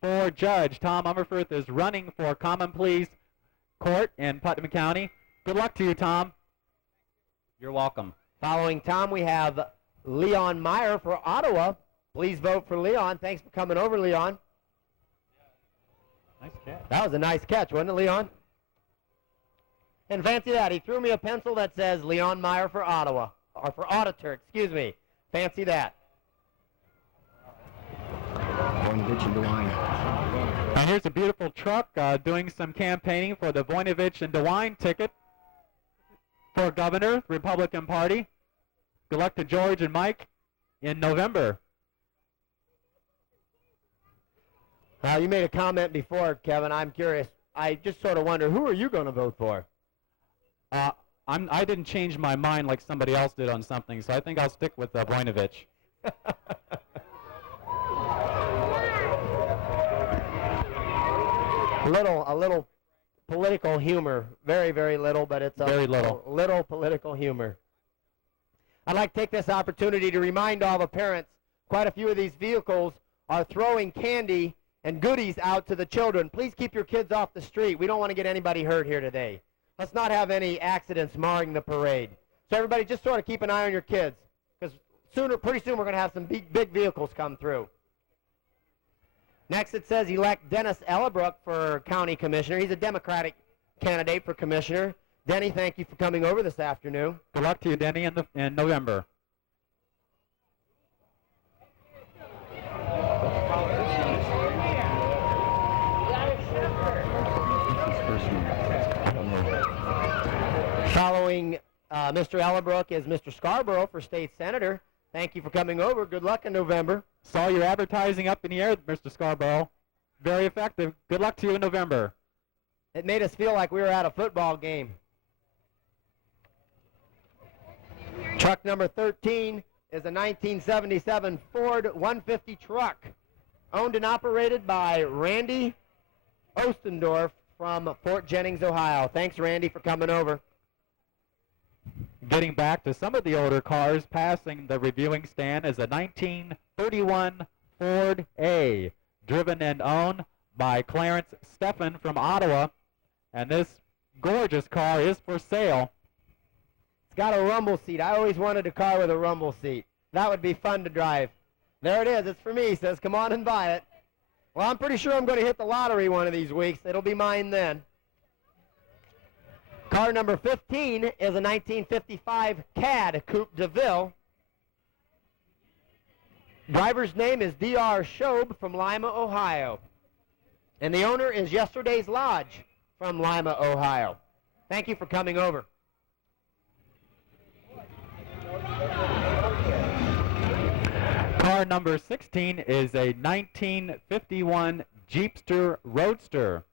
for Judge. Tom Umberfirth is running for Common Pleas Court in Putnam County. Good luck to you, Tom. You're welcome. Following Tom, we have Leon Meyer for Ottawa. Please vote for Leon. Thanks for coming over, Leon. Nice catch. That was a nice catch, wasn't it, Leon? And fancy that. He threw me a pencil that says Leon Meyer for Ottawa. Or for auditor, excuse me. Fancy that. Voinovich and DeWine. And here's a beautiful truck doing some campaigning for the Voinovich and DeWine ticket for governor, Republican Party. Good luck to George and Mike in November. You made a comment before, Kevin. I'm curious. I just sort of wonder, who are you going to vote for? I didn't change my mind like somebody else did on something, so I think I'll stick with Voinovich. A little political humor. Very, very little, but it's Very little. little political humor. I'd like to take this opportunity to remind all the parents, quite a few of these vehicles are throwing candy and goodies out to the children. Please keep your kids off the street. We don't want to get anybody hurt here today. Let's not have any accidents marring the parade. So everybody just sort of keep an eye on your kids, because pretty soon we're going to have some big vehicles come through. Next it says elect Dennis Ellabrook for county commissioner. He's a Democratic candidate for commissioner. Denny, thank you for coming over this afternoon. Good luck to you, Denny, in November. This person. Following Mr. Ellerbrook is Mr. Scarborough for State Senator. Thank you for coming over. Good luck in November. Saw your advertising up in the air, Mr. Scarborough. Very effective. Good luck to you in November. It made us feel like we were at a football game. Truck number 13 is a 1977 Ford 150 truck, owned and operated by Randy Ostendorf from Fort Jennings, Ohio. Thanks, Randy, for coming over. Getting back to some of the older cars, passing the reviewing stand is a 1931 Ford A, driven and owned by Clarence Steffen from Ottawa. And this gorgeous car is for sale. It's got a rumble seat. I always wanted a car with a rumble seat. That would be fun to drive. There it is. It's for me. It says, come on and buy it. Well, I'm pretty sure I'm going to hit the lottery one of these weeks. It'll be mine then. Car number 15 is a 1955 CAD Coupe de Ville. Driver's name is D.R. Shobe from Lima, Ohio. And the owner is Yesterday's Lodge from Lima, Ohio. Thank you for coming over. Car number 16 is a 1951 Jeepster Roadster,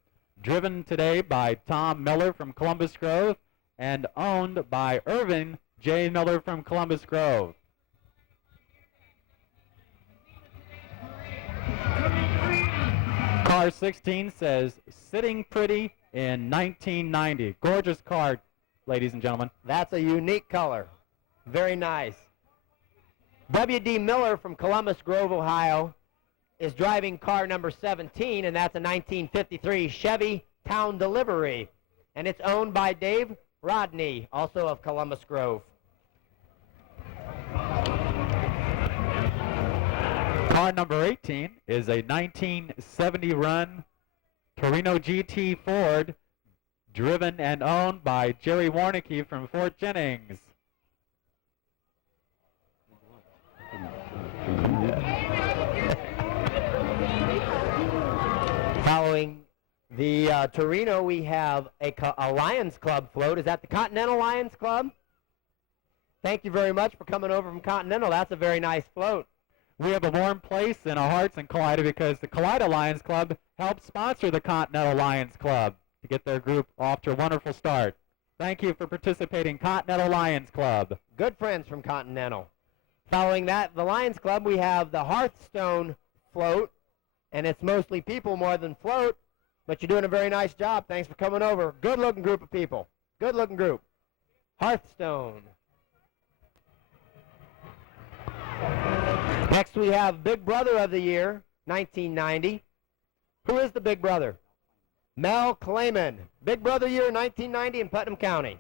driven today by Tom Miller from Columbus Grove and owned by Irvin J. Miller from Columbus Grove. Car 16 says, sitting pretty in 1990. Gorgeous car, ladies and gentlemen. That's a unique color. Very nice. W.D. Miller from Columbus Grove, Ohio, is driving car number 17, and that's a 1953 Chevy Town Delivery. And it's owned by Dave Rodney, also of Columbus Grove. Car number 18 is a 1970 run Torino GT Ford, driven and owned by Jerry Warnicke from Fort Jennings. Following the Torino, we have a Lions Club float. Is that the Continental Lions Club? Thank you very much for coming over from Continental. That's a very nice float. We have a warm place in our hearts in Kalida because the Kalida Lions Club helped sponsor the Continental Lions Club to get their group off to a wonderful start. Thank you for participating, Continental Lions Club. Good friends from Continental. Following that, the Lions Club, we have the Hearthstone float, and it's mostly people more than float, but you're doing a very nice job. Thanks for coming over. Good-looking group of people. Good-looking group. Hearthstone. Next we have Big Brother of the Year, 1990. Who is the Big Brother? Mel Clayman. Big Brother Year, 1990 in Putnam County.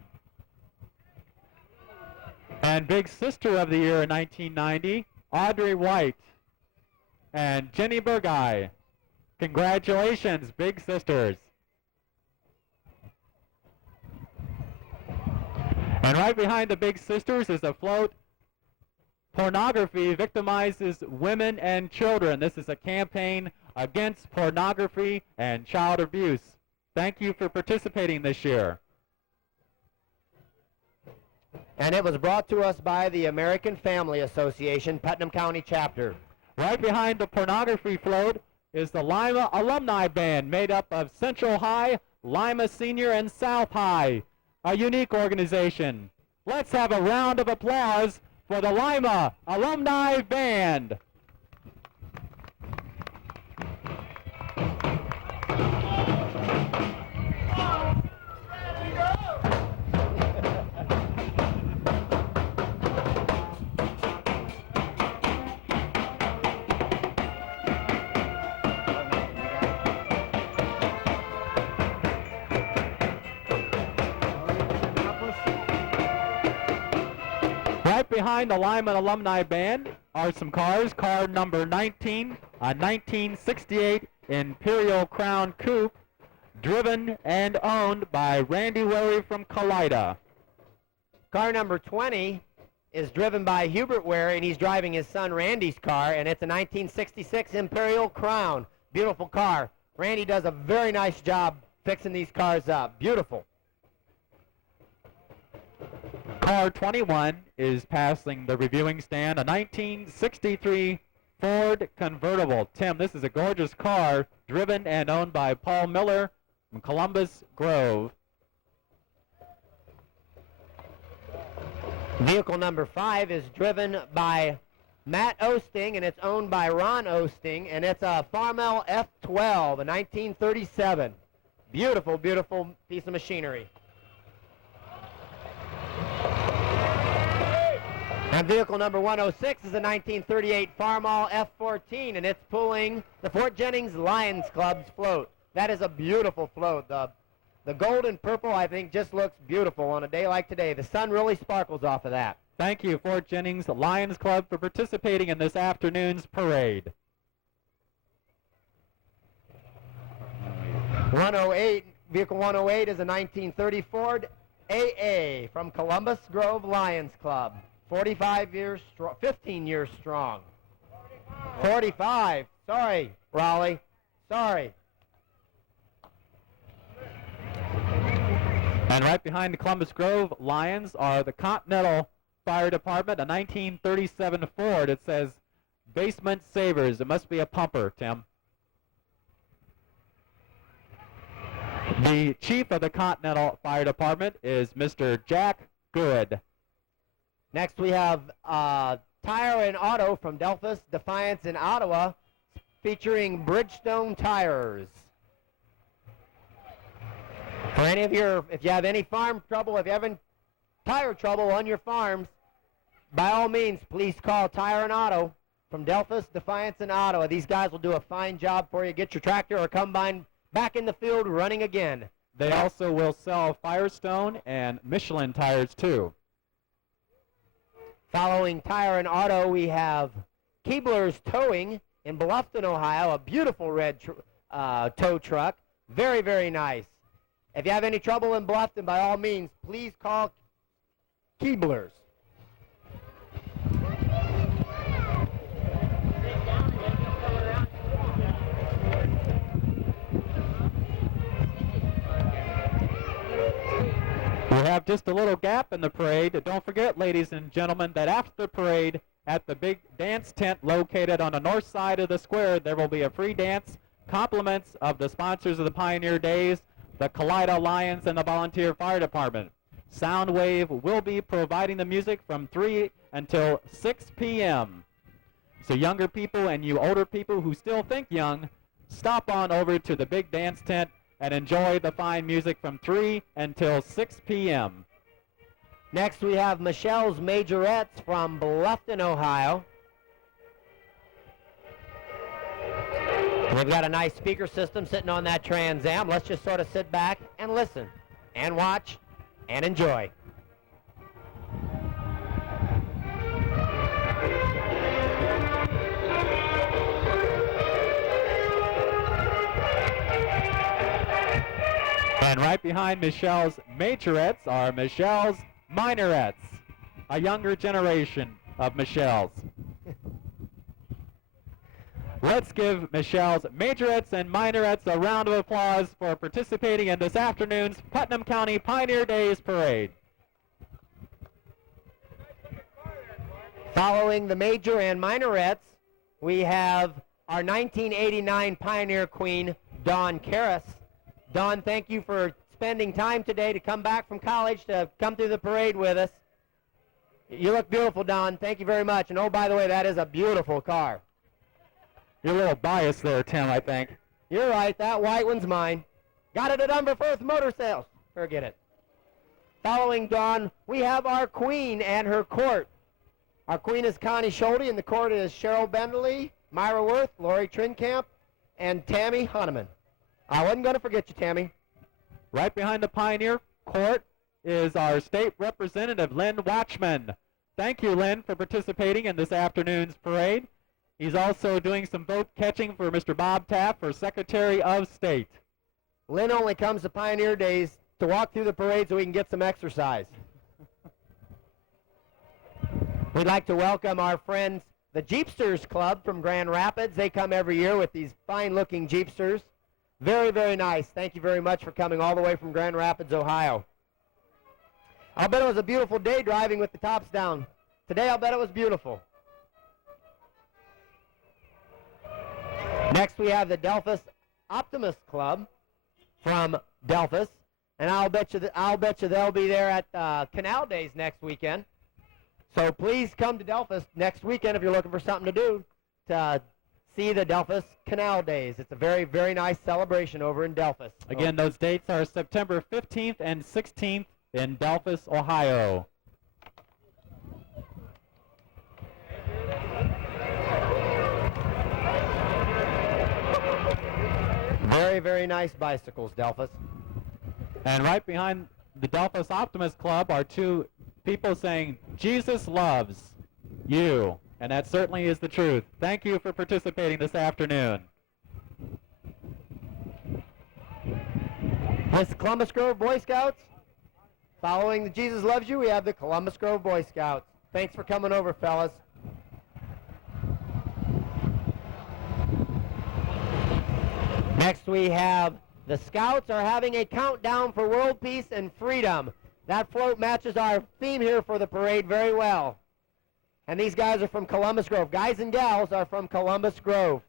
And Big Sister of the Year in 1990, Audrey White and Jenny Burgai. Congratulations, Big Sisters. And right behind the Big Sisters is a float, Pornography Victimizes Women and Children. This is a campaign against pornography and child abuse. Thank you for participating this year. And it was brought to us by the American Family Association, Putnam County chapter. Right behind the pornography float is the Lima Alumni Band, made up of Central High, Lima Senior, and South High, a unique organization. Let's have a round of applause for the Lima Alumni Band. Right behind the Lyman Alumni Band are some cars. Car number 19, a 1968 Imperial Crown Coupe, driven and owned by Randy Wary from Kalida. Car number 20 is driven by Hubert Ware, and he's driving his son Randy's car, and it's a 1966 Imperial Crown. Beautiful car. Randy does a very nice job fixing these cars up. Beautiful. Car 21 is passing the reviewing stand, a 1963 Ford convertible. Tim, this is a gorgeous car driven and owned by Paul Miller from Columbus Grove. Vehicle number 5 is driven by Matt Osting, and it's owned by Ron Osting, and it's a Farmel F12, a 1937. Beautiful, beautiful piece of machinery. And vehicle number 106 is a 1938 Farmall F14, and it's pulling the Fort Jennings Lions Club's float. That is a beautiful float. The gold and purple, I think, just looks beautiful on a day like today. The sun really sparkles off of that. Thank you, Fort Jennings Lions Club, for participating in this afternoon's parade. 108, vehicle 108 is a 1930 Ford AA from Columbus Grove Lions Club. 45 years strong, 15 years strong. 45. Sorry, Raleigh. Sorry. And right behind the Columbus Grove Lions are the Continental Fire Department, a 1937 Ford. It says Basement Savers. It must be a pumper, Tim. The chief of the Continental Fire Department is Mr. Jack Good. Next we have Tire and Auto from Delphus, Defiance, and Ottawa, featuring Bridgestone tires. For any of your, if you have any farm trouble, if you have any tire trouble on your farms, by all means, please call Tire and Auto from Delphus, Defiance, and Ottawa. These guys will do a fine job for you. Get your tractor or combine back in the field running again. They also will sell Firestone and Michelin tires too. Following Tire and Auto, we have Keebler's Towing in Bluffton, Ohio, a beautiful red tow truck. Very, very nice. If you have any trouble in Bluffton, by all means, please call Keebler's. We have just a little gap in the parade. Don't forget, ladies and gentlemen, that after the parade, at the big dance tent located on the north side of the square, there will be a free dance, compliments of the sponsors of the Pioneer Days, the Kalida Lions, and the Volunteer Fire Department. Soundwave will be providing the music from 3 until 6 p.m. So younger people and you older people who still think young, stop on over to the big dance tent and enjoy the fine music from 3 until 6 p.m. Next we have Michelle's Majorettes from Bluffton, Ohio. We've got a nice speaker system sitting on that Trans Am. Let's just sort of sit back and listen and watch and enjoy. And right behind Michelle's Majorettes are Michelle's Minorettes, a younger generation of Michelle's. Let's give Michelle's Majorettes and Minorettes a round of applause for participating in this afternoon's Putnam County Pioneer Days Parade. Following the Major and Minorettes, we have our 1989 Pioneer Queen, Dawn Karras. Dawn, thank you for spending time today to come back from college to come through the parade with us. You look beautiful, Dawn. Thank you very much. And oh, by the way, that is a beautiful car. You're a little biased there, Tim, I think. You're right. That white one's mine. Got it at Umberfirth Motor Sales. Forget it. Following Dawn, we have our queen and her court. Our queen is Connie Schulte, and the court is Cheryl Benderly, Myra Worth, Lori Trinkamp, and Tammy Hunneman. I wasn't going to forget you, Tammy. Right behind the Pioneer Court is our state representative, Lynn Watchman. Thank you, Lynn, for participating in this afternoon's parade. He's also doing some vote catching for Mr. Bob Taft for Secretary of State. Lynn only comes to Pioneer Days to walk through the parade so we can get some exercise. We'd like to welcome our friends, the Jeepsters Club from Grand Rapids. They come every year with these fine-looking Jeepsters. Very, very nice. Thank you very much for coming all the way from Grand Rapids, Ohio. I'll bet it was a beautiful day driving with the tops down. Today, I'll bet it was beautiful. Next, we have the Delphus Optimist Club from Delphus, and I'll bet you they'll be there at Canal Days next weekend. So please come to Delphus next weekend if you're looking for something to do to see the Delphus Canal Days. It's a very, very nice celebration over in Delphus. Again, those dates are September 15th and 16th in Delphus, Ohio. Very, very nice bicycles, Delphus. And right behind the Delphus Optimist Club are two people saying, Jesus loves you. And that certainly is the truth. Thank you for participating this afternoon. This Columbus Grove Boy Scouts. Following the Jesus Loves You, we have the Columbus Grove Boy Scouts. Thanks for coming over, fellas. Next we have the Scouts are having a countdown for world peace and freedom. That float matches our theme here for the parade very well. And these guys are from Columbus Grove. Guys and gals are from Columbus Grove,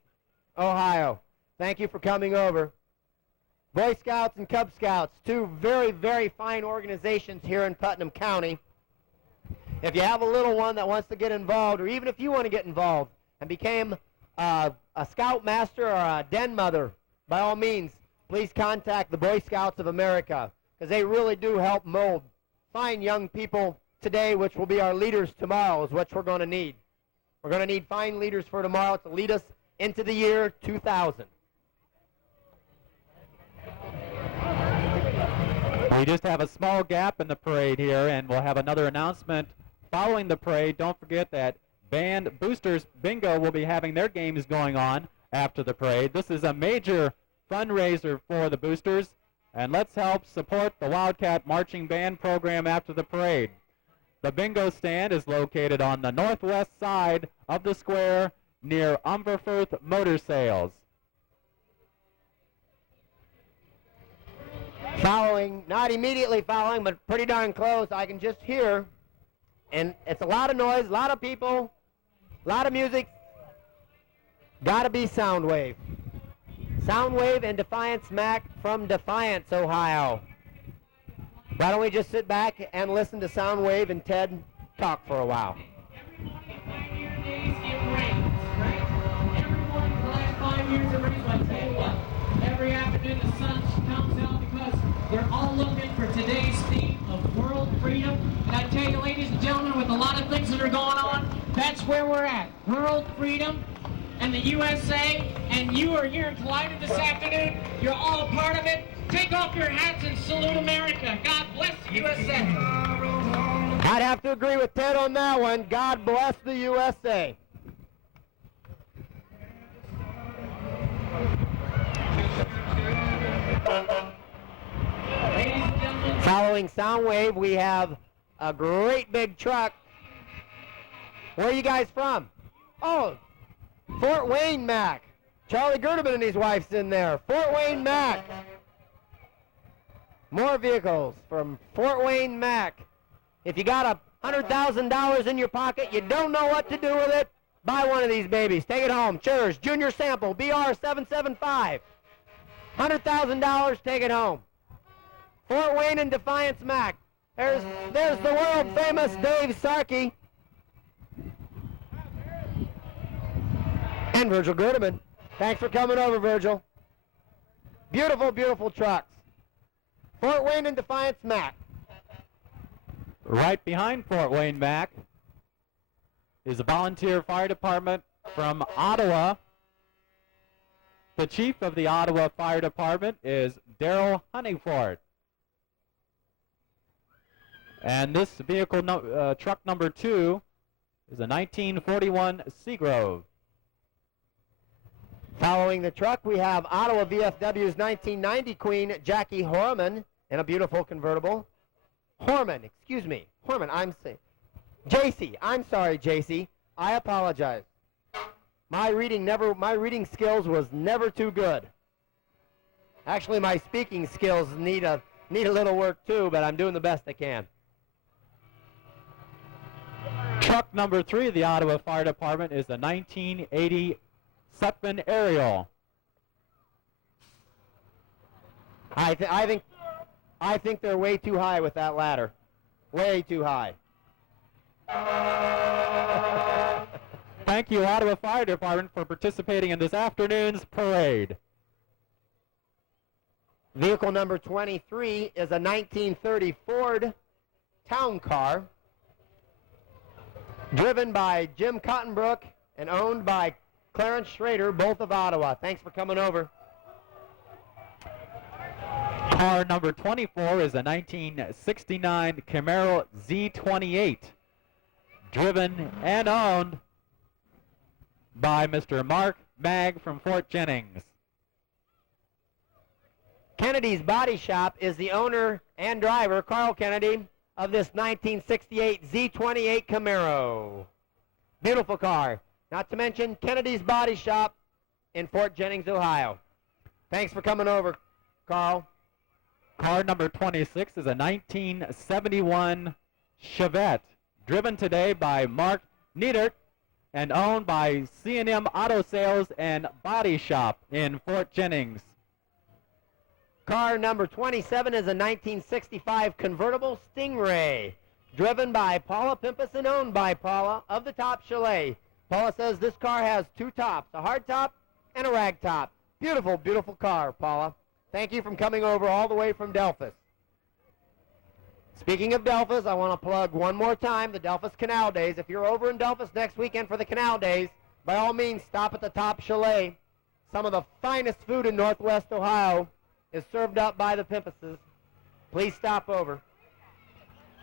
Ohio. Thank you for coming over. Boy Scouts and Cub Scouts, two very, very fine organizations here in Putnam County. If you have a little one that wants to get involved, or even if you want to get involved and become a scout master or a den mother, by all means, please contact the Boy Scouts of America, because they really do help mold fine young people today, which will be our leaders tomorrow, is what we're going to need. We're going to need fine leaders for tomorrow to lead us into the year 2000. We just have a small gap in the parade here, and we'll have another announcement following the parade. Don't forget that Band Boosters Bingo will be having their games going on after the parade. This is a major fundraiser for the Boosters, and let's help support the Wildcat Marching Band program after the parade. The bingo stand is located on the northwest side of the square near Umberfirth Motor Sales. Following, not immediately following, but pretty darn close, I can just hear, and it's a lot of noise, a lot of people, a lot of music. Gotta be Soundwave. Soundwave and Defiance Mac from Defiance, Ohio. Why don't we just sit back and listen to Soundwave and Ted talk for a while? Every afternoon the sun comes out because they're all looking for today's theme of world freedom. And I tell you, ladies and gentlemen, with a lot of things that are going on, that's where we're at. World freedom and the USA, and you are here in Kalida this afternoon. You're all a part of it. Take off your hats and salute America. God bless the USA. I'd have to agree with Ted on that one. God bless the USA. Following Soundwave, we have a great big truck. Where are you guys from? Oh, Fort Wayne, Mac. Charlie Gerdeman and his wife's in there. Fort Wayne, Mac. More vehicles from Fort Wayne, Mac. If you got $100,000 in your pocket, you don't know what to do with it, buy one of these babies. Take it home. Cheers. Junior sample, BR775. $100,000, take it home. Fort Wayne and Defiance Mac. There's the world famous Dave Sarkey. And Virgil Gerdeman. Thanks for coming over, Virgil. Beautiful, beautiful trucks. Fort Wayne and Defiance Mac. Right behind Fort Wayne Mac is a volunteer fire department from Ottawa. The chief of the Ottawa Fire Department is Daryl Honeyford. And this vehicle, truck number 2, is a 1941 Seagrove. Following the truck, we have Ottawa VFW's 1990 Queen, Jackie Horman, in a beautiful convertible. Horman, excuse me. Horman, I'm saying. JC, I'm sorry, JC. I apologize. My reading skills was never too good. Actually, my speaking skills need a little work too, but I'm doing the best I can. Truck number 3 of the Ottawa Fire Department is the 1980 Sutphen Ariel. I think they're way too high with that ladder. Way too high. Thank you, Ottawa Fire Department, for participating in this afternoon's parade. Vehicle number 23 is a 1930 Ford Town Car, driven by Jim Cottonbrook and owned by Clarence Schrader, both of Ottawa. Thanks for coming over. Car number 24 is a 1969 Camaro Z28, driven and owned by Mr. Mark Mag from Fort Jennings. Kennedy's Body Shop is the owner and driver, Carl Kennedy, of this 1968 Z28 Camaro. Beautiful car. Not to mention Kennedy's Body Shop in Fort Jennings, Ohio. Thanks for coming over, Carl. Car number 26 is a 1971 Chevette, driven today by Mark Niedert and owned by C&M Auto Sales and Body Shop in Fort Jennings. Car number 27 is a 1965 convertible Stingray, driven by Paula Pimpus and owned by Paula of the Top Chalet. Paula says this car has 2 tops, a hard top and a rag top. Beautiful, beautiful car, Paula. Thank you for coming over all the way from Delphus. Speaking of Delphus, I want to plug one more time the Delphus Canal Days. If you're over in Delphus next weekend for the Canal Days, by all means, stop at the Top Chalet. Some of the finest food in Northwest Ohio is served up by the Pimpuses. Please stop over.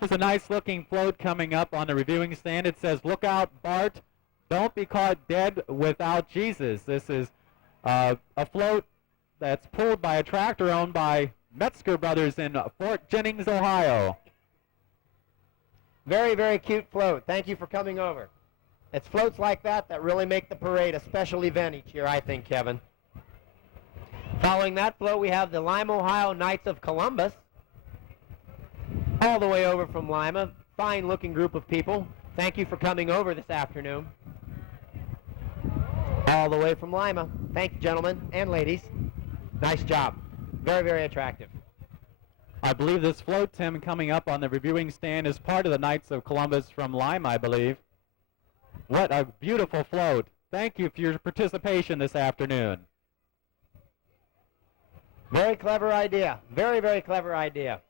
There's a nice-looking float coming up on the reviewing stand. It says, "Look out, Bart. Don't be caught dead without Jesus." This is a float that's pulled by a tractor owned by Metzger Brothers in Fort Jennings, Ohio. Very, very cute float. Thank you for coming over. It's floats like that that really make the parade a special event each year, I think, Kevin. Following that float, we have the Lima, Ohio Knights of Columbus. All the way over from Lima. Fine-looking group of people. Thank you for coming over this afternoon. All the way from Lima. Thank you, gentlemen and ladies. Nice job. Very, very attractive. I believe this float, Tim, coming up on the reviewing stand is part of the Knights of Columbus from Lima, I believe. What a beautiful float. Thank you for your participation this afternoon. Very clever idea. Very, very clever idea.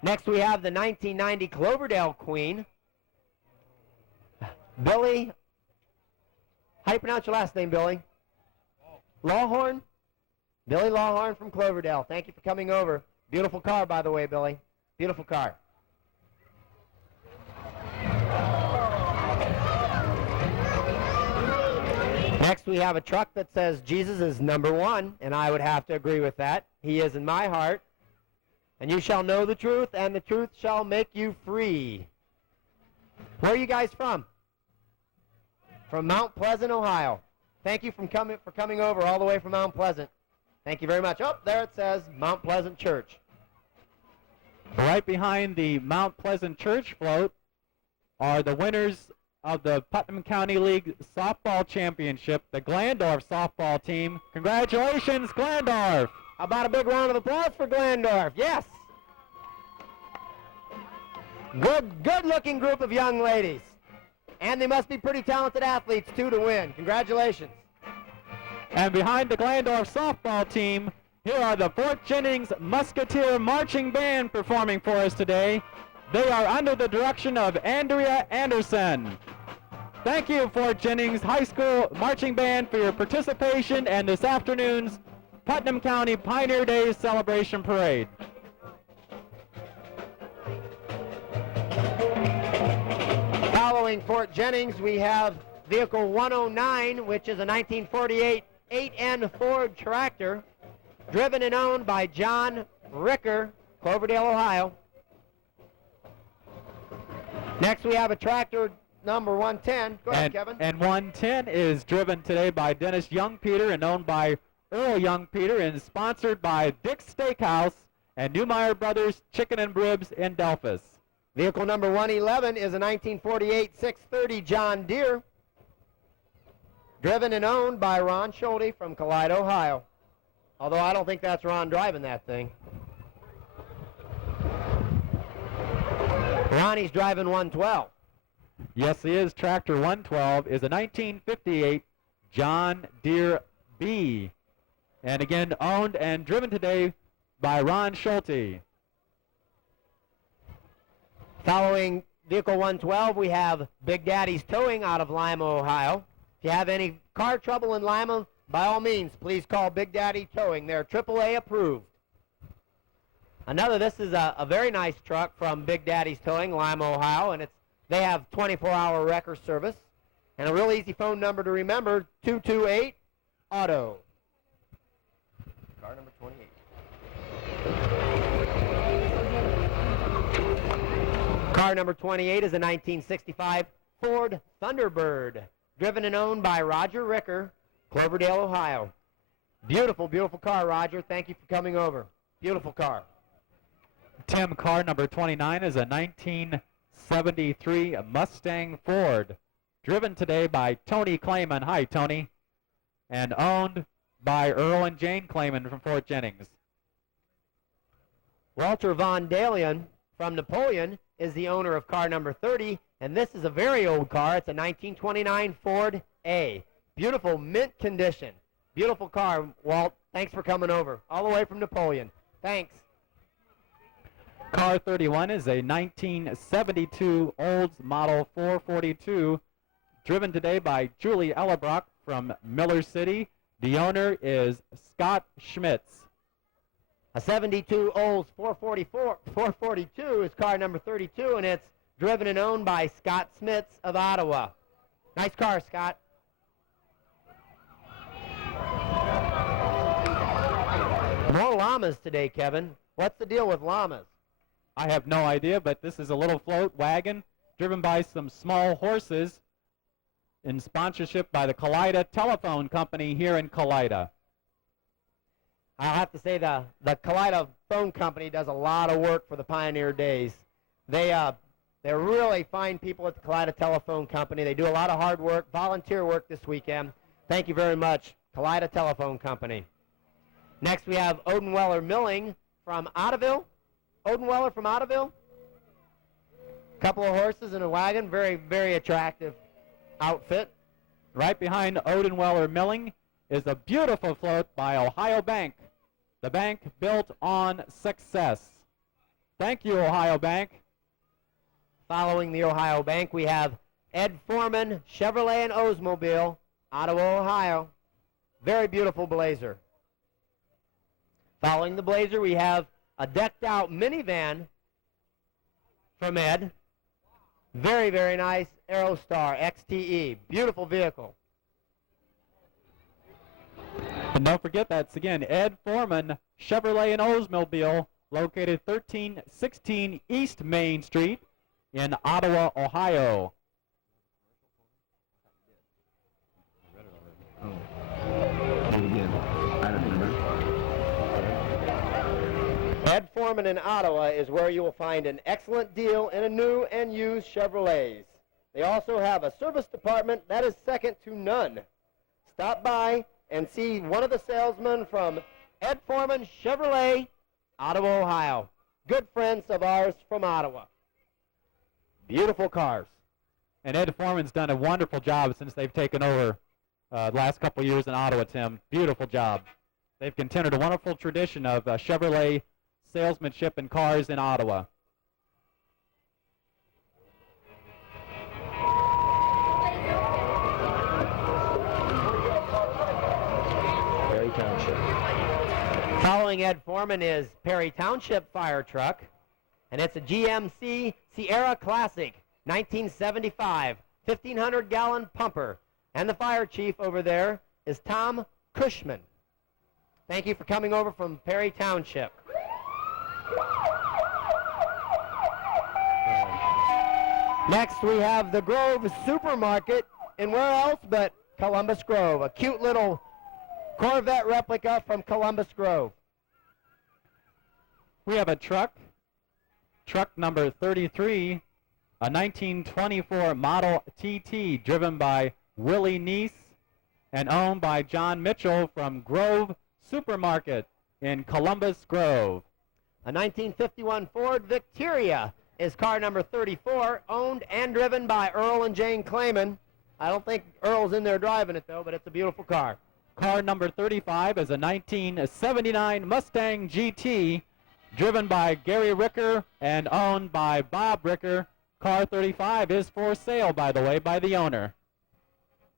Next we have the 1990 Cloverdale Queen. Billy. How do you pronounce your last name, Billy? Lawhorn? Billy Lawhorn from Cloverdale. Thank you for coming over. Beautiful car, by the way, Billy. Beautiful car. Next, we have a truck that says Jesus is number 1, and I would have to agree with that. He is in my heart. And you shall know the truth, and the truth shall make you free. Where are you guys from? From Mount Pleasant, Ohio. Thank you for coming over all the way from Mount Pleasant. Thank you very much. Oh, there it says Mount Pleasant Church. Right behind the Mount Pleasant Church float are the winners of the Putnam County League Softball Championship, the Glandorf softball team. Congratulations, Glandorf! How about a big round of applause for Glandorf? Yes! Good-looking group of young ladies. And they must be pretty talented athletes, too, to win. Congratulations. And behind the Glandorf softball team, here are the Fort Jennings Musketeer Marching Band performing for us today. They are under the direction of Andrea Anderson. Thank you, Fort Jennings High School Marching Band, for your participation in this afternoon's Putnam County Pioneer Days Celebration Parade. Following Fort Jennings, we have Vehicle 109, which is a 1948 8N Ford tractor, driven and owned by John Ricker, Cloverdale, Ohio. Next, we have a tractor number 110. Go ahead, Kevin. And 110 is driven today by Dennis Youngpeter and owned by Earl Youngpeter and sponsored by Dick's Steakhouse and Newmeyer Brothers Chicken and Ribs in Delphus. Vehicle number 111 is a 1948 630 John Deere, driven and owned by Ron Schulte from Kalida, Ohio. Although I don't think that's Ron driving that thing. Ronnie's driving 112. Yes, he is. Tractor 112 is a 1958 John Deere B. And again, owned and driven today by Ron Schulte. Following Vehicle 112, we have Big Daddy's Towing out of Lima, Ohio. If you have any car trouble in Lima, by all means, please call Big Daddy Towing. They're AAA approved. This is a very nice truck from Big Daddy's Towing, Lima, Ohio, and they have 24-hour wrecker service. And a real easy phone number to remember, 228-AUTO. Car number 28. Car number 28 is a 1965 Ford Thunderbird, driven and owned by Roger Ricker, Cloverdale, Ohio. Beautiful, beautiful car, Roger. Thank you for coming over. Beautiful car. Tim, car number 29 is a 1973 Mustang Ford, driven today by Tony Clayman. Hi, Tony. And owned by Earl and Jane Clayman from Fort Jennings. Walter Von Dalian from Napoleon is the owner of car number 30, and this is a very old car. It's a 1929 Ford A. Beautiful mint condition. Beautiful car, Walt. Thanks for coming over. All the way from Napoleon. Thanks. Car 31 is a 1972 Olds Model 442, driven today by Julie Ellebrock from Miller City. The owner is Scott Schmitz. A 72 Olds 442 is car number 32, and it's driven and owned by Scott Schmitz of Ottawa. Nice car, Scott. More llamas today, Kevin. What's the deal with llamas? I have no idea, but this is a little float wagon driven by some small horses in sponsorship by the Kalida Telephone Company here in Kalida. I'll have to say the Kalida Phone Company does a lot of work for the Pioneer Days. They're really fine people at the Kalida Telephone Company. They do a lot of hard work, volunteer work this weekend. Thank you very much, Kalida Telephone Company. Next we have Odenweller Milling from Ottaville. Odenweller from Ottaville. Couple of horses and a wagon. Very, very attractive outfit. Right behind Odenweller Milling is a beautiful float by Ohio Bank. The bank built on success. Thank you, Ohio Bank. Following the Ohio Bank, we have Ed Foreman Chevrolet and Oldsmobile, Ottawa, Ohio. Very beautiful Blazer. Following the Blazer, we have a decked-out minivan from Ed. Very, very nice Aerostar XTE. Beautiful vehicle. And don't forget, that's again Ed Foreman Chevrolet and Oldsmobile, located 1316 East Main Street in Ottawa, Ohio. Ed Foreman in Ottawa is where you will find an excellent deal in a new and used Chevrolets. They also have a service department that is second to none. Stop by and see one of the salesmen from Ed Foreman Chevrolet, Ottawa, Ohio. Good friends of ours from Ottawa. Beautiful cars. And Ed Foreman's done a wonderful job since they've taken over the last couple years in Ottawa, Tim. Beautiful job. They've continued a wonderful tradition of Chevrolet salesmanship in cars in Ottawa. Perry Township. Following Ed Foreman is Perry Township fire truck, and it's a GMC Sierra Classic 1975 1,500-gallon pumper. And the fire chief over there is Tom Cushman. Thank you for coming over from Perry Township. Next we have the Grove Supermarket, and where else but Columbus Grove, a cute little Corvette replica from Columbus Grove. We have a truck truck number 33, a 1924 Model TT driven by Willie Neese and owned by John Mitchell from Grove Supermarket in Columbus Grove. A 1951 Ford Victoria is car number 34, owned and driven by Earl and Jane Clayman. I don't think Earl's in there driving it, though, but it's a beautiful car. Car number 35 is a 1979 Mustang GT driven by Gary Ricker and owned by Bob Ricker. Car 35 is for sale, by the way, by the owner.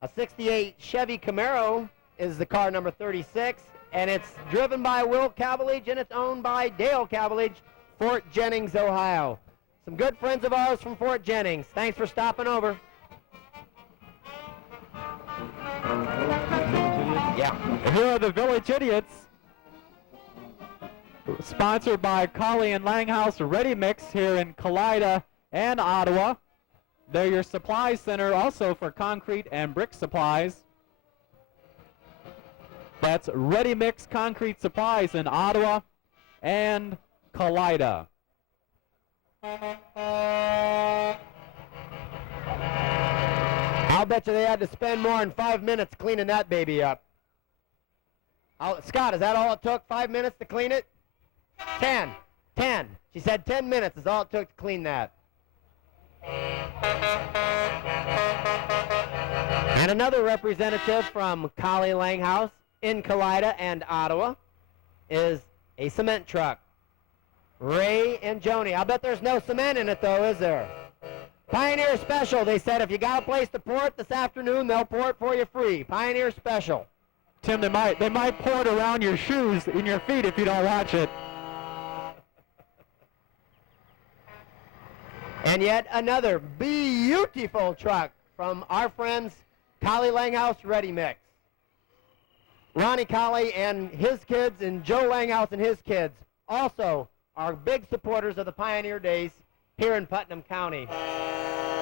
A 68 Chevy Camaro is the car number 36, and it's driven by Will Cavalage, and it's owned by Dale Cavalage, Fort Jennings, Ohio. Some good friends of ours from Fort Jennings. Thanks for stopping over. Yeah. Here are the Village Idiots, sponsored by Colley and Langhouse Ready Mix here in Kalida and Ottawa. They're your supply center also for concrete and brick supplies. That's Ready Mix Concrete Supplies in Ottawa and Kalida. I'll bet you they had to spend more than 5 minutes cleaning that baby up. Scott, is that all it took? 5 minutes to clean it? 10. She said 10 minutes is all it took to clean that. And another representative from Colley Langhouse in Kalida and Ottawa is a cement truck. Ray and Joni. I'll bet there's no cement in it, though, is there? Pioneer Special. They said if you got a place to pour it this afternoon, they'll pour it for you free. Pioneer Special. Tim, they might pour it around your shoes in your feet if you don't watch it. And yet another beautiful truck from our friends Colley Langhouse Ready Mix. Ronnie Colley and his kids and Joe Langhouse and his kids also are big supporters of the Pioneer Days here in Putnam County.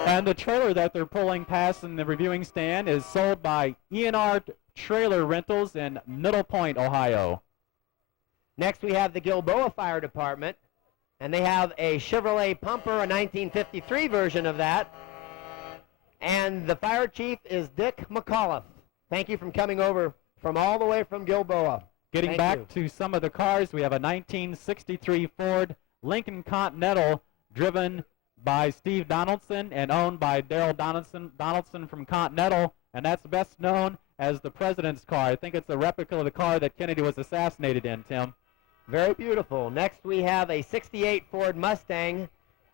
And the trailer that they're pulling past in the reviewing stand is sold by E&R Trailer Rentals in Middle Point, Ohio. Next we have the Gilboa Fire Department, and they have a Chevrolet Pumper, a 1953 version of that. And the fire chief is Dick McAuliffe. Thank you for coming over from all the way from Gilboa. Getting back to some of the cars, we have a 1963 Ford Lincoln Continental driven by Steve Donaldson and owned by Darrell Donaldson from Continental, and that's best known as the President's car. I think it's a replica of the car that Kennedy was assassinated in, Tim. Very beautiful. Next we have a 68 Ford Mustang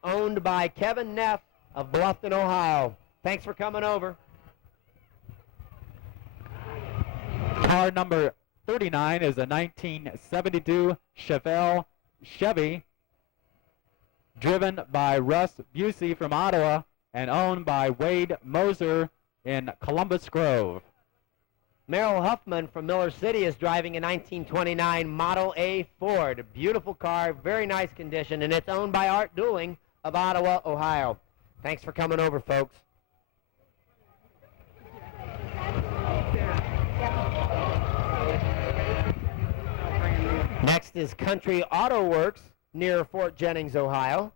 owned by Kevin Neff of Bluffton, Ohio. Thanks for coming over. Car number 39 is a 1972 Chevy driven by Russ Busey from Ottawa and owned by Wade Moser in Columbus Grove. Merrill Huffman from Miller City is driving a 1929 Model A Ford. A beautiful car, very nice condition, and it's owned by Art Dooling of Ottawa, Ohio. Thanks for coming over, folks. Next is Country Auto Works near Fort Jennings, Ohio.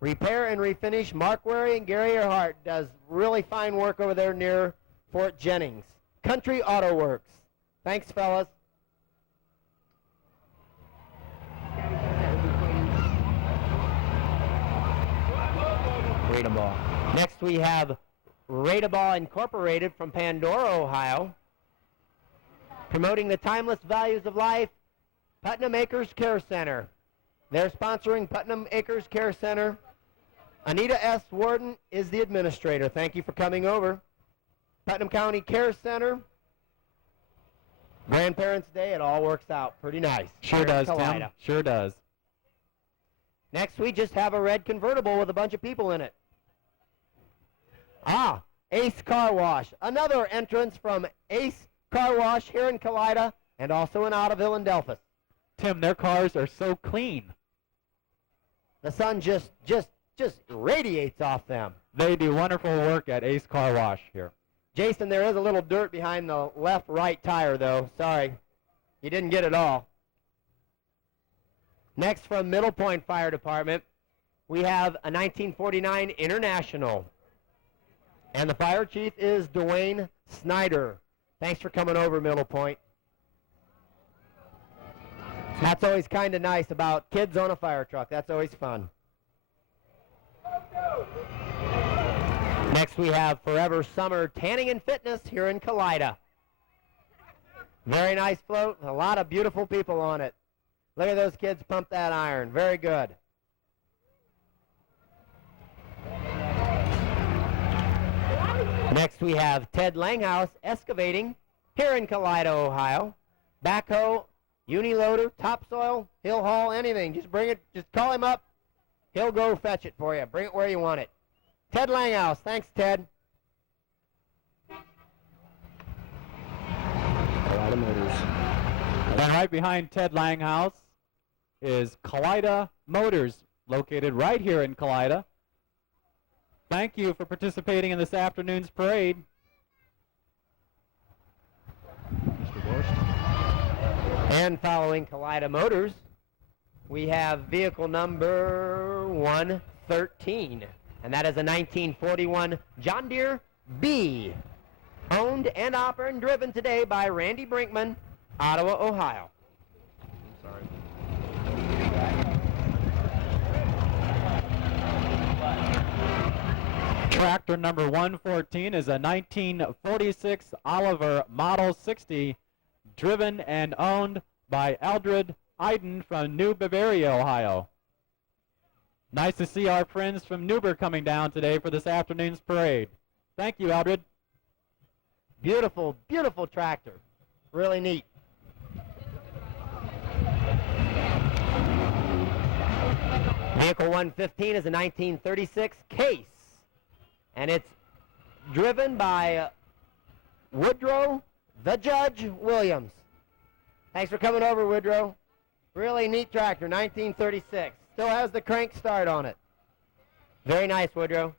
Repair and refinish. Mark Wary and Gary Earhart does really fine work over there near Fort Jennings. Country Auto Works. Thanks, fellas. Radaball. Next we have Radaball Incorporated from Pandora, Ohio. Promoting the timeless values of life, Putnam Acres Care Center. They're sponsoring Putnam Acres Care Center. Anita S. Warden is the administrator. Thank you for coming over. Putnam County Care Center. Grandparents' Day, it all works out pretty nice. Sure does, Tim. Sure does. Next, we just have a red convertible with a bunch of people in it. Ace Car Wash. Another entrance from Ace Car Wash here in Kalida and also in Ottoville and Delphus. Tim, their cars are so clean. The sun just radiates off them. They do wonderful work at Ace Car Wash here. Jason, there is a little dirt behind the left-right tire, though. Sorry. You didn't get it all. Next from Middle Point Fire Department we have a 1949 International. And the fire chief is Dwayne Snyder. Thanks for coming over, Middle Point. That's always kind of nice about kids on a fire truck. That's always fun. Next we have Forever Summer Tanning and Fitness here in Kalida. Very nice float, a lot of beautiful people on it. Look at those kids pump that iron, very good. Next we have Ted Langhouse Excavating here in Kalida, Ohio. Backhoe, uniloader, topsoil, he'll haul anything. Just bring it, just call him up. He'll go fetch it for you. Bring it where you want it. Ted Langhouse. Thanks, Ted. Kalida Motors. And right behind Ted Langhouse is Kalida Motors, located right here in Kalida. Thank you for participating in this afternoon's parade. Mr. Borst. And following Kalida Motors, we have vehicle number 113. And that is a 1941 John Deere B. Owned and operated and driven today by Randy Brinkman, Ottawa, Ohio. I'm sorry. Tractor number 114 is a 1946 Oliver Model 60, driven and owned by Eldred Iden from New Bavaria, Ohio. Nice to see our friends from Newber coming down today for this afternoon's parade. Thank you, Eldred. Beautiful, beautiful tractor. Really neat. Vehicle 115 is a 1936 Case, and it's driven by Woodrow the Judge Williams. Thanks for coming over, Woodrow. Really neat tractor, 1936. Still has the crank start on it. Very nice, Woodrow.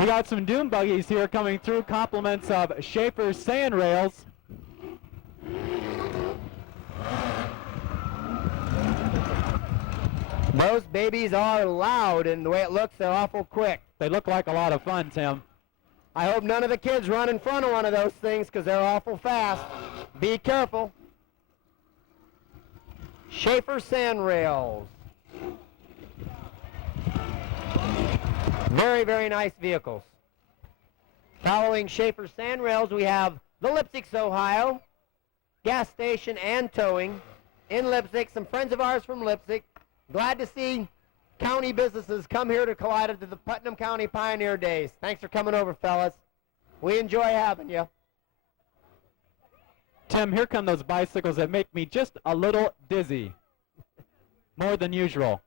We got some dune buggies here coming through, compliments of Schaefer Sand Rails. Those babies are loud, and the way it looks, they're awful quick. They look like a lot of fun, Tim. I hope none of the kids run in front of one of those things because they're awful fast. Be careful. Schaefer Sand Rails. Very, very nice vehicles. Following Schaefer Sand Rails, we have the Lipsticks, Ohio, gas station and towing in Lipstick. Some friends of ours from Lipstick. Glad to see county businesses come here to Kalida to the Putnam County Pioneer Days. Thanks for coming over, fellas. We enjoy having you. Tim, here come those bicycles that make me just a little dizzy. More than usual.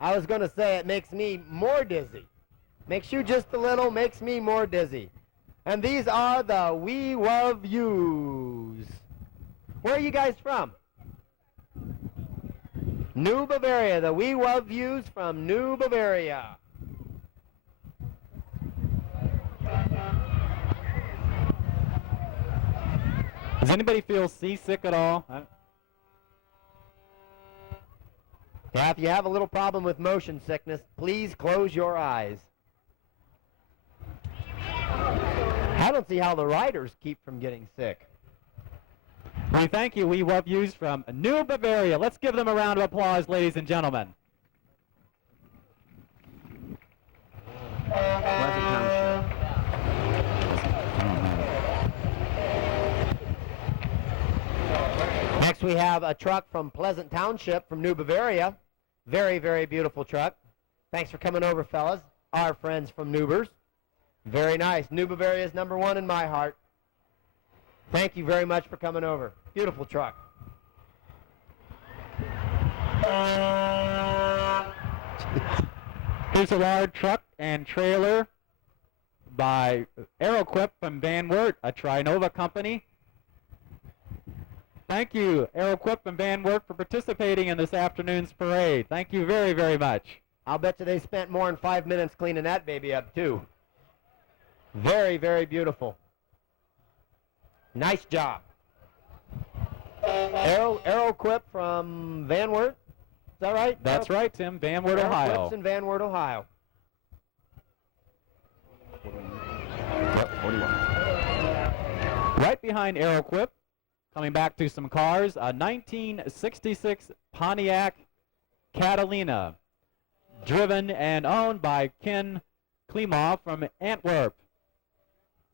I was going to say it makes me more dizzy. Makes you just a little, makes me more dizzy. And these are the We Love Yous. Where are you guys from? New Bavaria, the We Love Yous from New Bavaria. Does anybody feel seasick at all? Yeah, if you have a little problem with motion sickness, please close your eyes. I don't see how the riders keep from getting sick. We thank you, We Love Yous from New Bavaria. Let's give them a round of applause, ladies and gentlemen. Pleasant Township. Next we have a truck from Pleasant Township from New Bavaria. Very, very beautiful truck. Thanks for coming over, fellas. Our friends from Newbers. Very nice. New Bavaria is number one in my heart. Thank you very much for coming over. Beautiful truck. Here's a large truck and trailer by Aeroquip from Van Wert, a Trinova company. Thank you, Aeroquip and Van Wert, for participating in this afternoon's parade. Thank you very, very much. I'll bet you they spent more than 5 minutes cleaning that baby up, too. Very, very beautiful. Nice job. Arrow Quip from Van Wert. Is that right? That's right, Tim. Van Wert, Arrow Ohio. Quips in Van Wert, Ohio. 41. Right behind Arrow Quip, coming back to some cars, a 1966 Pontiac Catalina, driven and owned by Ken Klimoff from Antwerp.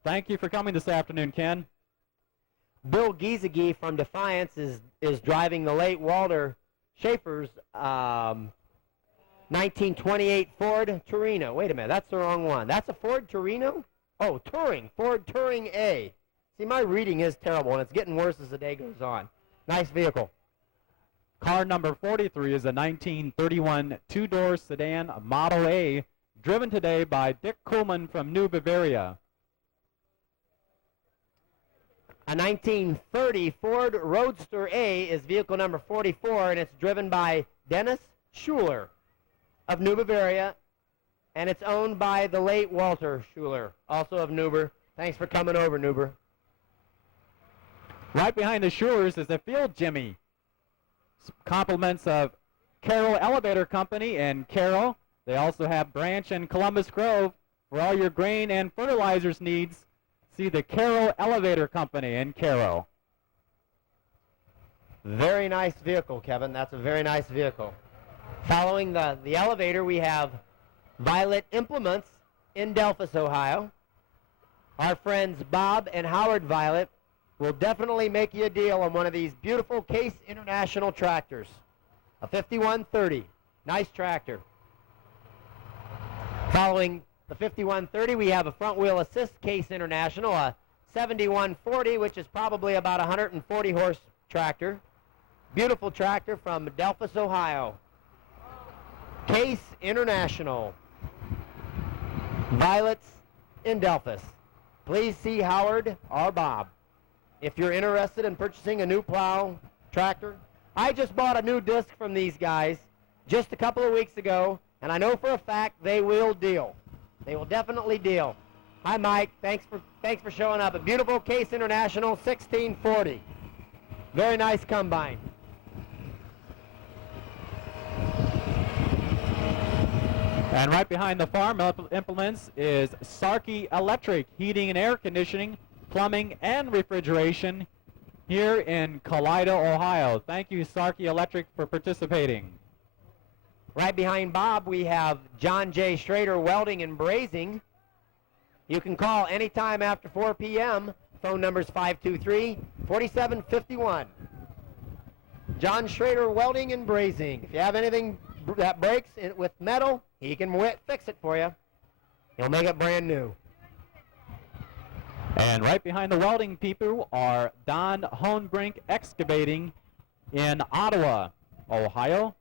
Thank you for coming this afternoon, Ken. Bill Giesecke from Defiance is driving the late Walter Schaefer's 1928 Ford Torino. Wait a minute, that's the wrong one. That's a Ford Torino? Oh, Touring, Ford Touring A. See, my reading is terrible, and it's getting worse as the day goes on. Nice vehicle. Car number 43 is a 1931 two-door sedan Model A, driven today by Dick Kuhlman from New Bavaria. A 1930 Ford Roadster A is vehicle number 44, and it's driven by Dennis Schuler of New Bavaria, and it's owned by the late Walter Schuler, also of Newber. Thanks for coming over, Newber. Right behind the Schulers is the Field Jimmy. Compliments of Carroll Elevator Company in Carroll. They also have branch in Columbus Grove. For all your grain and fertilizers needs, see the Carroll Elevator Company in Carroll. Very nice vehicle, Kevin. That's a very nice vehicle. Following the elevator, we have Violet Implements in Delphus, Ohio. Our friends Bob and Howard Violet will definitely make you a deal on one of these beautiful Case International tractors. A 5130. Nice tractor. Following the 5130, we have a front wheel assist Case International, a 7140, which is probably about 140 horse tractor. Beautiful tractor from Delphus, Ohio. Case International. Violets in Delphus. Please see Howard or Bob if you're interested in purchasing a new plow tractor. I just bought a new disc from these guys just a couple of weeks ago, and I know for a fact they will deal. They will definitely deal. Hi, Mike. Thanks for showing up. A beautiful Case International 1640. Very nice combine. And right behind the farm implements is Sarkey Electric, heating and air conditioning, plumbing and refrigeration here in Kalida, Ohio. Thank you, Sarkey Electric, for participating. Right behind Bob, we have John J. Schrader Welding and Brazing. You can call anytime after 4 p.m. Phone number is 523-4751. John Schrader Welding and Brazing. If you have anything that breaks with metal, he can fix it for you. He'll make it brand new. And right behind the welding people are Don Hohenbrink Excavating in Ottawa, Ohio.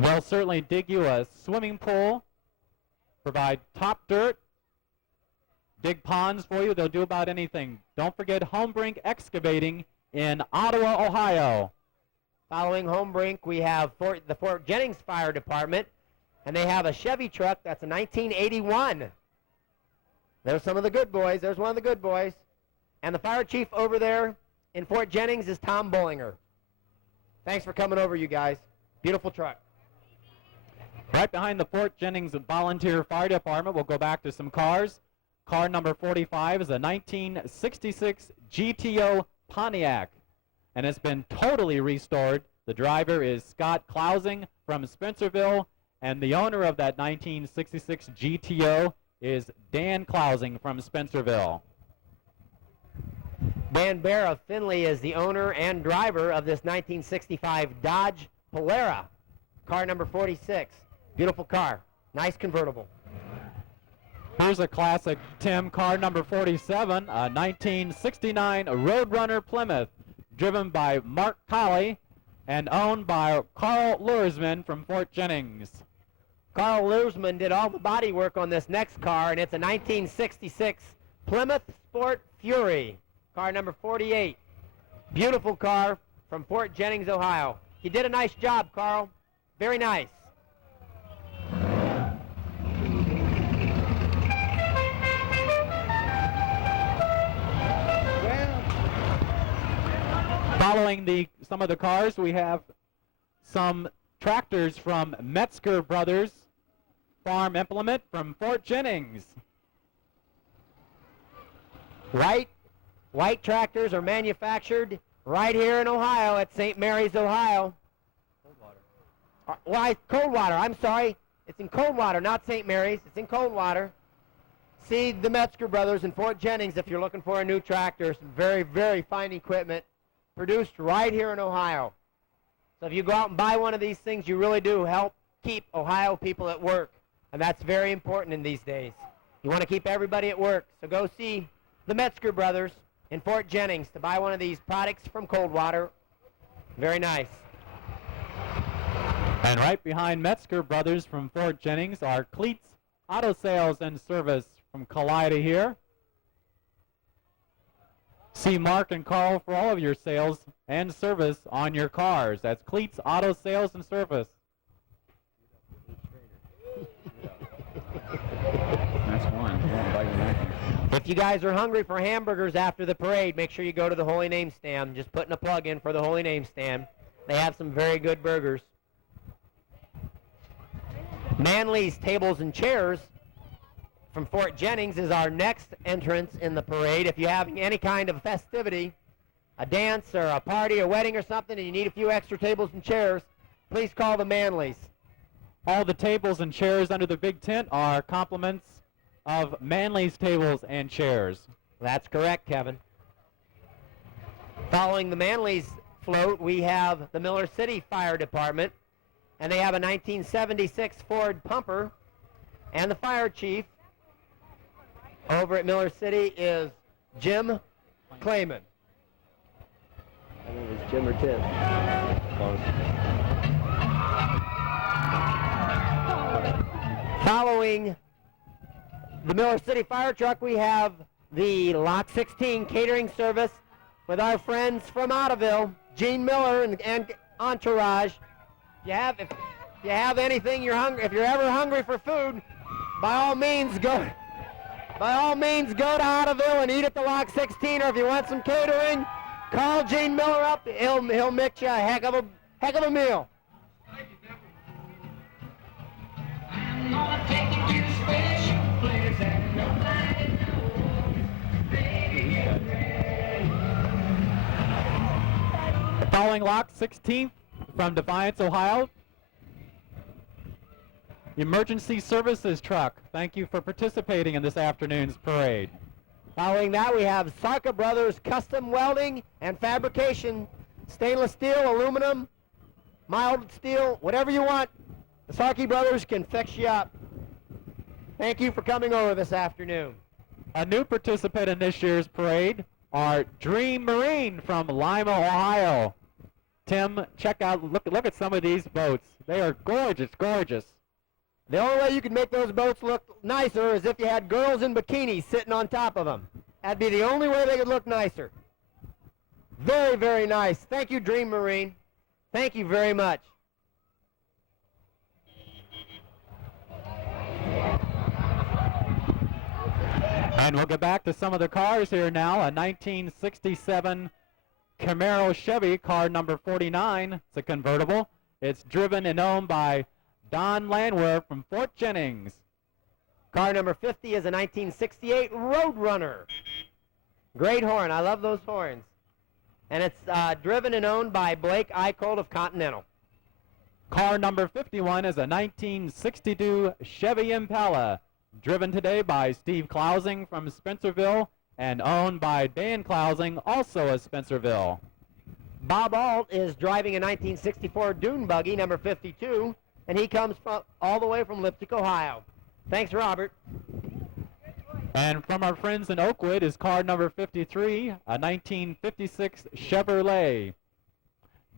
They'll certainly dig you a swimming pool, provide top dirt, dig ponds for you. They'll do about anything. Don't forget Hohenbrink Excavating in Ottawa, Ohio. Following Hohenbrink, we have the Fort Jennings Fire Department, and they have a Chevy truck that's a 1981. There's some of the good boys. There's one of the good boys. And the fire chief over there in Fort Jennings is Tom Bollinger. Thanks for coming over, you guys. Beautiful truck. Right behind the Fort Jennings Volunteer Fire Department, we'll go back to some cars. Car number 45 is a 1966 GTO Pontiac, and it's been totally restored. The driver is Scott Klausing from Spencerville, and the owner of that 1966 GTO is Dan Klausing from Spencerville. Dan Bear of Finley is the owner and driver of this 1965 Dodge Polara, car number 46. Beautiful car. Nice convertible. Here's a classic, Tim, car number 47, a 1969 Roadrunner Plymouth, driven by Mark Colley and owned by Carl Lursman from Fort Jennings. Carl Lursman did all the body work on this next car, and it's a 1966 Plymouth Sport Fury, car number 48. Beautiful car from Fort Jennings, Ohio. You did a nice job, Carl. Very nice. Following some of the cars, we have some tractors from Metzger Brothers Farm Implement from Fort Jennings. White tractors are manufactured right here in Ohio at St. Mary's, Ohio. Coldwater, I'm sorry. It's in Coldwater, not St. Mary's. It's in Coldwater. See the Metzger Brothers in Fort Jennings if you're looking for a new tractor. Some very, very fine equipment produced right here in Ohio. So if you go out and buy one of these things, you really do help keep Ohio people at work. And that's very important in these days. You want to keep everybody at work. So go see the Metzger Brothers in Fort Jennings to buy one of these products from Coldwater. Very nice. And right behind Metzger Brothers from Fort Jennings are Cleats Auto Sales and Service from Kalida here. See Mark and Carl for all of your sales and service on your cars. That's Cleats Auto Sales and Service. That's one. If you guys are hungry for hamburgers after the parade, make sure you go to the Holy Name Stand. Just putting a plug in for the Holy Name Stand. They have some very good burgers. Manly's Tables and Chairs from Fort Jennings is our next entrance in the parade. If you're having any kind of festivity, a dance or a party, a wedding or something, and you need a few extra tables and chairs, please call the Manleys. All the tables and chairs under the big tent are compliments of Manly's Tables and Chairs. That's correct, Kevin. Following the Manly's float, we have the Miller City Fire Department, and they have a 1976 Ford Pumper, and the fire chief over at Miller City is Jim Clayman. I think it's Jim or Tim. Following the Miller City Fire Truck, we have the Lock 16 catering service with our friends from Ottoville, Gene Miller and entourage. If you have anything if you're ever hungry for food, by all means go to Ottoville and eat at the Lock 16. Or if you want some catering, call Gene Miller up. He'll mix you a heck of a meal. Following Lock 16th from Defiance, Ohio, Emergency Services Truck. Thank you for participating in this afternoon's parade. Following that, we have Sarka Brothers Custom Welding and Fabrication. Stainless steel, aluminum, mild steel, whatever you want. The Sarkey Brothers can fix you up. Thank you for coming over this afternoon. A new participant in this year's parade are Dream Marine from Lima, Ohio. Tim, look at some of these boats. They are gorgeous, gorgeous. The only way you could make those boats look nicer is if you had girls in bikinis sitting on top of them. That'd be the only way they could look nicer. Very, very nice. Thank you, Dream Marine. Thank you very much. And we'll get back to some of the cars here now. A 1967 Camaro Chevy, car number 49. It's a convertible. It's driven and owned by Don Landwehr from Fort Jennings. Car number 50 is a 1968 Roadrunner. Great horn. I love those horns. And it's driven and owned by Blake Eicholt of Continental. Car number 51 is a 1962 Chevy Impala, driven today by Steve Clousing from Spencerville and owned by Dan Clousing, also of Spencerville. Bob Alt is driving a 1964 Dune Buggy, number 52, and he comes all the way from Lipstick, Ohio. Thanks, Robert. And from our friends in Oakwood is car number 53, a 1956 Chevrolet,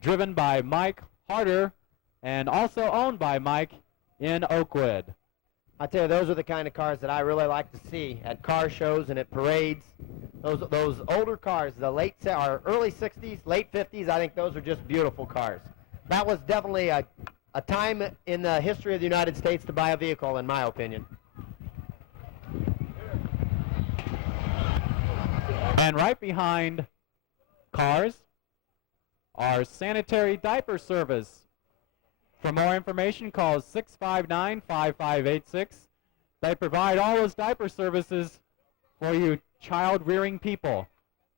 driven by Mike Harder and also owned by Mike in Oakwood. I tell you, those are the kind of cars that I really like to see at car shows and at parades. Those older cars, the early 60s, late 50s, I think those are just beautiful cars. That was definitely a time in the history of the United States to buy a vehicle, in my opinion. And right behind cars our sanitary diaper service. For more information, call 659-5586. They provide all those diaper services for you child-rearing people.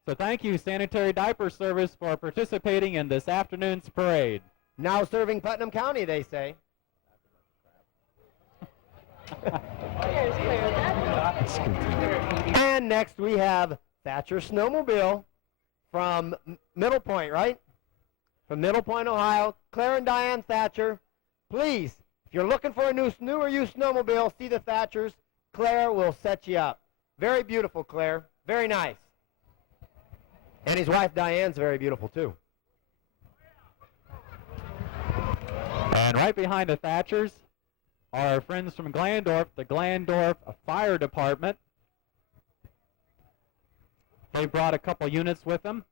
So thank you, Sanitary Diaper Service, for participating in this afternoon's parade. Now serving Putnam County, they say. And next we have Thatcher Snowmobile from Middle Point, right? From Middle Point, Ohio. Claire and Diane Thatcher, please, if you're looking for a new or used snowmobile, see the Thatchers. Claire will set you up. Very beautiful, Claire. Very nice. And his wife Diane's very beautiful too. And right behind the Thatchers are our friends from Glandorf, the Glandorf Fire Department. They brought a couple units with them.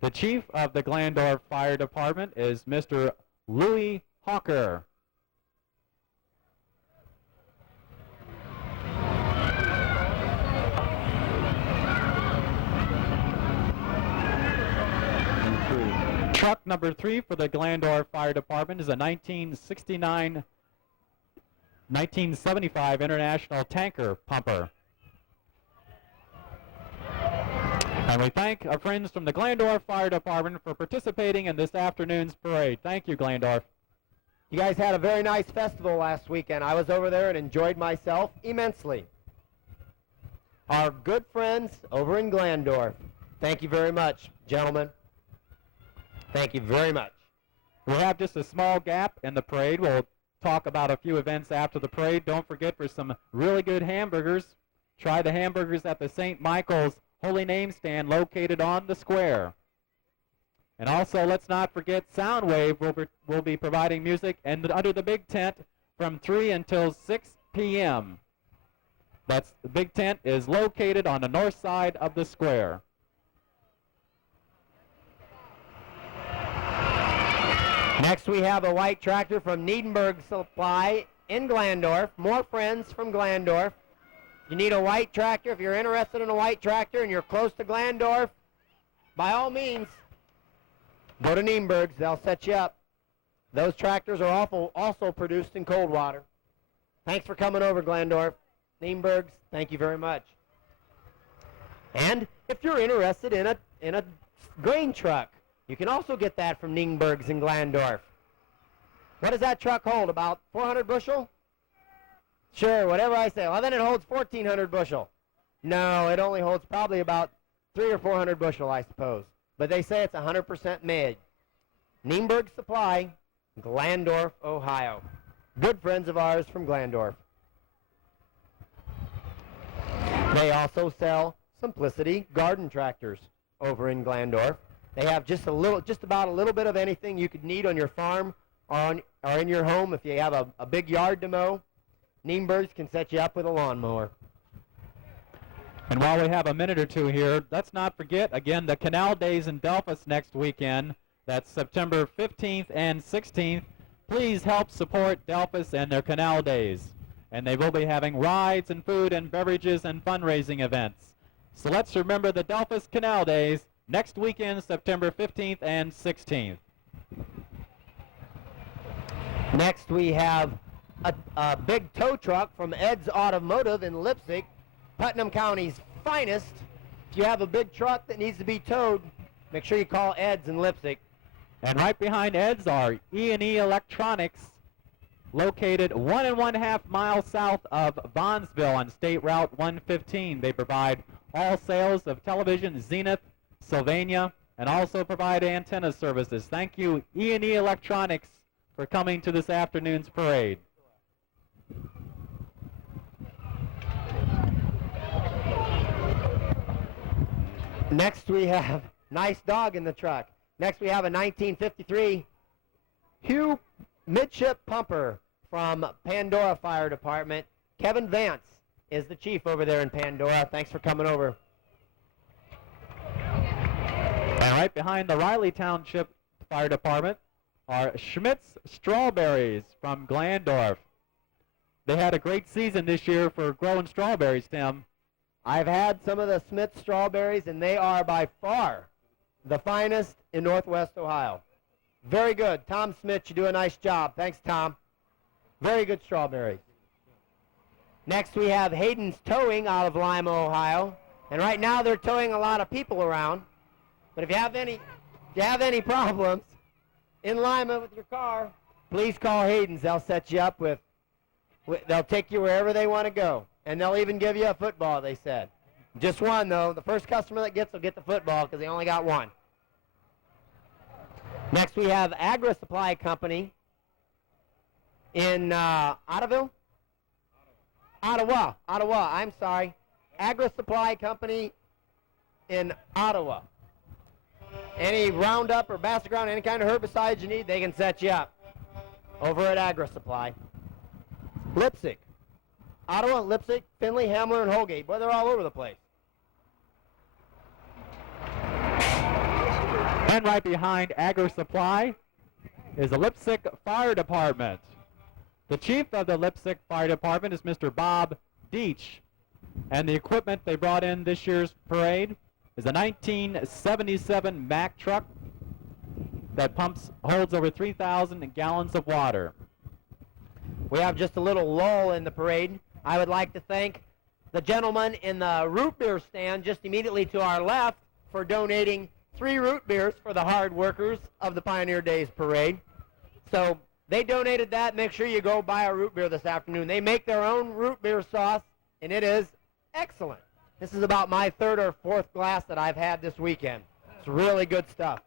The chief of the Glandorf Fire Department is Mr. Louis Hawker. Truck number 3 for the Glandorf Fire Department is a 1975 International Tanker Pumper. And we thank our friends from the Glandorf Fire Department for participating in this afternoon's parade. Thank you, Glandorf. You guys had a very nice festival last weekend. I was over there and enjoyed myself immensely. Our good friends over in Glandorf. Thank you very much, gentlemen. Thank you very much. We'll have just a small gap in the parade. We'll talk about a few events after the parade. Don't forget for some really good hamburgers. Try the hamburgers at the St. Michael's Holy Name Stand located on the square. And also, let's not forget Soundwave will be providing music and under the big tent from 3 until 6 p.m. The big tent is located on the north side of the square. Next we have a white tractor from Niedenberg Supply in Glandorf. More friends from Glandorf. You need a white tractor. If you're interested in a white tractor and you're close to Glandorf, by all means, go to Niedenberg's. They'll set you up. Those tractors are also produced in Coldwater. Thanks for coming over, Glandorf. Niedenberg's, thank you very much. And if you're interested in a grain truck, you can also get that from Niedenberg's in Glandorf. What does that truck hold? About 400 bushel? Sure, whatever I say. Well, then it holds 1,400 bushel. No, it only holds probably about 300 or 400 bushel, I suppose. But they say it's 100% made. Niedenberg Supply, Glandorf, Ohio. Good friends of ours from Glandorf. They also sell Simplicity garden tractors over in Glandorf. They have just about a little bit of anything you could need on your farm or in your home. If you have a big yard to mow, Niedenberg's can set you up with a lawnmower. And while we have a minute or two here, let's not forget, again, the Canal Days in Delphus next weekend. That's September 15th and 16th. Please help support Delphus and their Canal Days. And they will be having rides and food and beverages and fundraising events. So let's remember the Delphus Canal Days next weekend, September 15th and 16th. Next we have a big tow truck from Ed's Automotive in Leipzig, Putnam County's finest. If you have a big truck that needs to be towed, make sure you call Ed's in Leipzig. And right behind Ed's are E&E Electronics, located 1.5 miles south of Bonsville on State Route 115. They provide all sales of television, Zenith, Sylvania, and also provide antenna services. Thank you, E&E Electronics, for coming to this afternoon's parade. Next we have, nice dog in the truck. Next we have a 1953 Hugh Midship Pumper from Pandora Fire Department. Kevin Vance is the chief over there in Pandora. Thanks for coming over. And right behind the Riley Township Fire Department are Schmidt's Strawberries from Glandorf. They had a great season this year for growing strawberries, Tim. I've had some of the Smith strawberries, and they are by far the finest in Northwest Ohio. Very good. Tom Smith, you do a nice job. Thanks, Tom. Very good strawberries. Next we have Hayden's Towing out of Lima, Ohio. And right now they're towing a lot of people around. But if you have any problems in Lima with your car, please call Hayden's. They'll set you up with they'll take you wherever they want to go. And they'll even give you a football, they said. Just one, though. The first customer that gets will get the football because they only got one. Next, we have Agri Supply Company in Ottawa, I'm sorry. Agri Supply Company in Ottawa. Any Roundup or Bassground, any kind of herbicides you need, they can set you up over at Agri Supply. Leipzig. Ottawa, Leipzig, Findlay, Hamler, and Holgate. Boy, they're all over the place. And right behind Agri Supply is the Leipzig Fire Department. The chief of the Leipzig Fire Department is Mr. Bob Deach. And the equipment they brought in this year's parade is a 1977 Mack truck that holds over 3,000 gallons of water. We have just a little lull in the parade. I would like to thank the gentleman in the root beer stand just immediately to our left for donating 3 root beers for the hard workers of the Pioneer Days Parade. So they donated that. Make sure you go buy a root beer this afternoon. They make their own root beer sauce, and it is excellent. This is about my 3rd or 4th glass that I've had this weekend. It's really good stuff.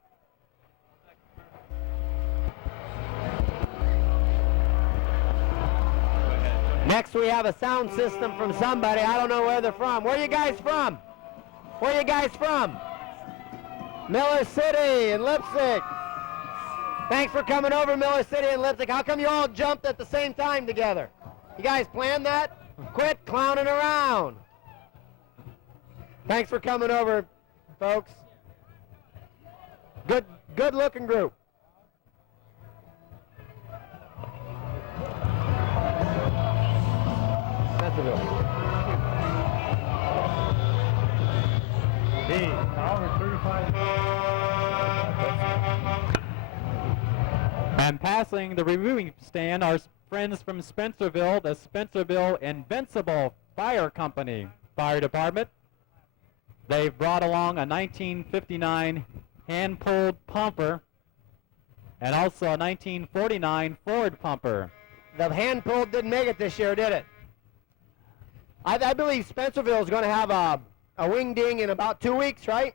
Next we have a sound system from somebody. I don't know where they're from. Where are you guys from? Where are you guys from? Miller City and Leipzig. Thanks for coming over, Miller City and Leipzig. How come you all jumped at the same time together? You guys planned that? Quit clowning around. Thanks for coming over, folks. Good looking group. And passing the reviewing stand are friends from Spencerville, the Spencerville Invincible Fire Company Fire Department. They've brought along a 1959 hand-pulled pumper and also a 1949 Ford pumper. The hand-pulled didn't make it this year, did it? I believe Spencerville is going to have a wing ding in about 2 weeks, right?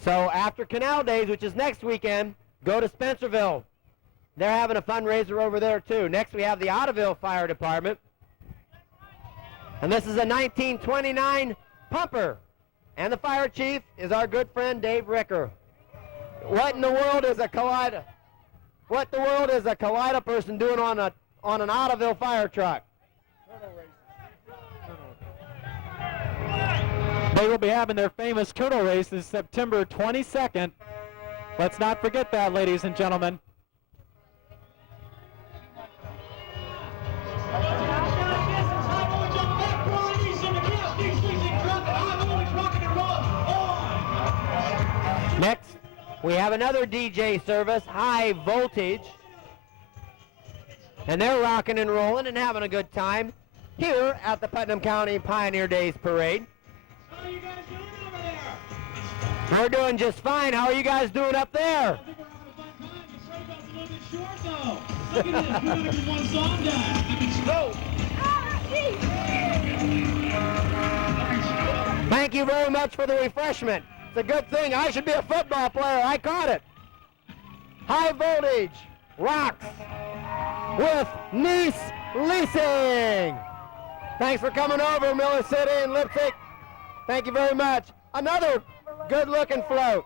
So after Canal Days, which is next weekend, go to Spencerville. They're having a fundraiser over there, too. Next, we have the Ottaville Fire Department. And this is a 1929 pumper. And the fire chief is our good friend, Dave Ricker. What in the world is a Kalida? What in the world is a Kalida person doing on an Ottaville fire truck? They will be having their famous turtle races September 22nd. Let's not forget that, ladies and gentlemen. Next, we have another DJ service, High Voltage. And they're rocking and rolling and having a good time here at the Putnam County Pioneer Days Parade. How are you guys doing over there? We're doing just fine. How are you guys doing up there? I think we're having a fun time. This right about a little bit short, though. Look at this. We're going to get one song done. Thank you very much for the refreshment. It's a good thing. I should be a football player. I caught it. High Voltage rocks with Nice Leasing. Thanks for coming over, Miller City and Leipzig. Thank you very much. Another good-looking float.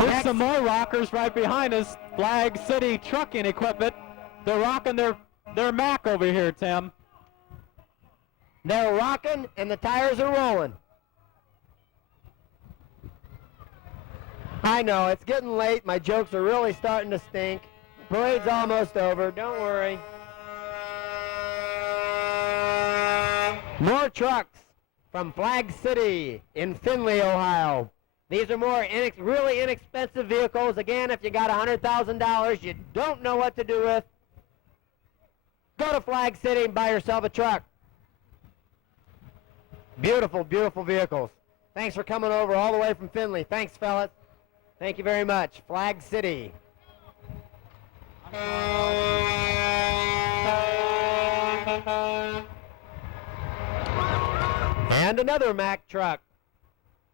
There's some more rockers right behind us. Flag City Trucking Equipment. They're rocking their Mack over here, Tim. They're rocking and the tires are rolling. I know, it's getting late. My jokes are really starting to stink. Parade's almost over. Don't worry. More trucks from Flag City in Findlay, Ohio. These are more really inexpensive vehicles. Again, if you got $100,000 you don't know what to do with, go to Flag City and buy yourself a truck. Beautiful, beautiful vehicles. Thanks for coming over all the way from Findlay. Thanks, fellas. Thank you very much. Flag City. And another Mack truck.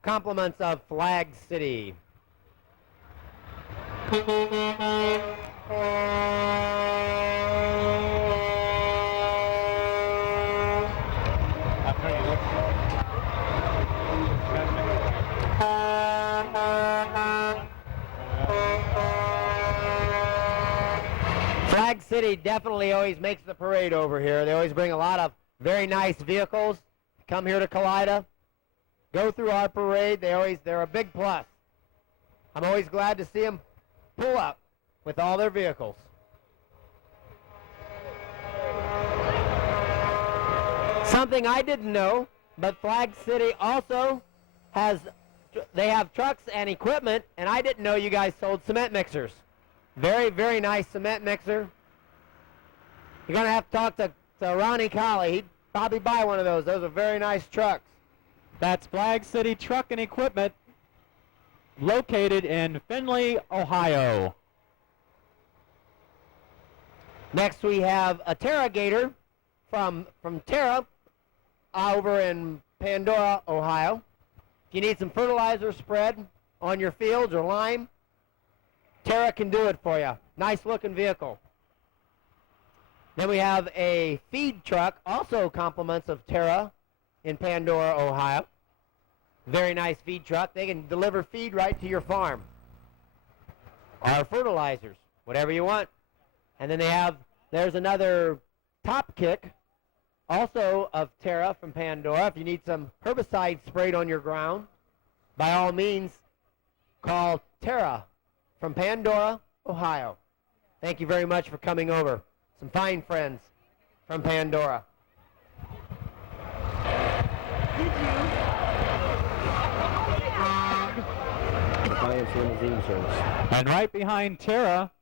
Compliments of Flag City. Flag City definitely always makes the parade over here. They always bring a lot of very nice vehicles. Come here to Kalida, go through our parade. They're a big plus. I'm always glad to see them pull up with all their vehicles. Something I didn't know, but Flag City also they have trucks and equipment, and I didn't know you guys sold cement mixers. Very, very nice cement mixer. You're going to have to talk to Ronnie Colley. He'd probably buy one of those. Those are very nice trucks. That's Flag City Truck and Equipment, located in Findlay, Ohio. Next we have a Terragator from Terra over in Pandora, Ohio. If you need some fertilizer spread on your fields or lime, Terra can do it for you. Nice looking vehicle. Then we have a feed truck, also compliments of Terra in Pandora, Ohio. Very nice feed truck. They can deliver feed right to your farm. Or fertilizers, whatever you want. And then there's another Top Kick, also of Terra from Pandora. If you need some herbicide sprayed on your ground, by all means, call Terra from Pandora, Ohio. Thank you very much for coming over. Some fine friends from Pandora. Defiance Limousine Service. And right behind Terra,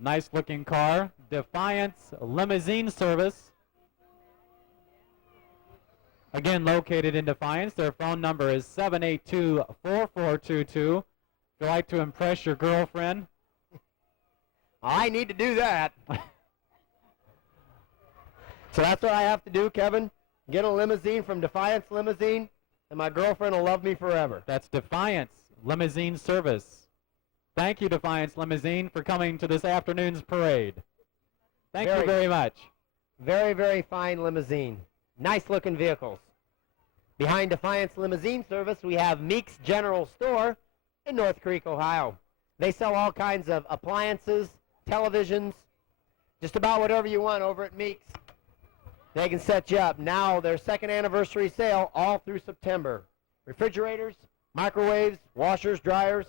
nice looking car, Defiance Limousine Service. Again, located in Defiance. Their phone number is 782-4422. If you'd like to impress your girlfriend. I need to do that. So that's what I have to do, Kevin. Get a limousine from Defiance Limousine, and my girlfriend will love me forever. That's Defiance Limousine Service. Thank you, Defiance Limousine, for coming to this afternoon's parade. Thank you very much. Very, very fine limousine. Nice looking vehicles. Behind Defiance Limousine Service, we have Meeks General Store in North Creek, Ohio. They sell all kinds of appliances, televisions, just about whatever you want over at Meeks. They can set you up. Now, their second anniversary sale all through September. Refrigerators, microwaves, washers, dryers.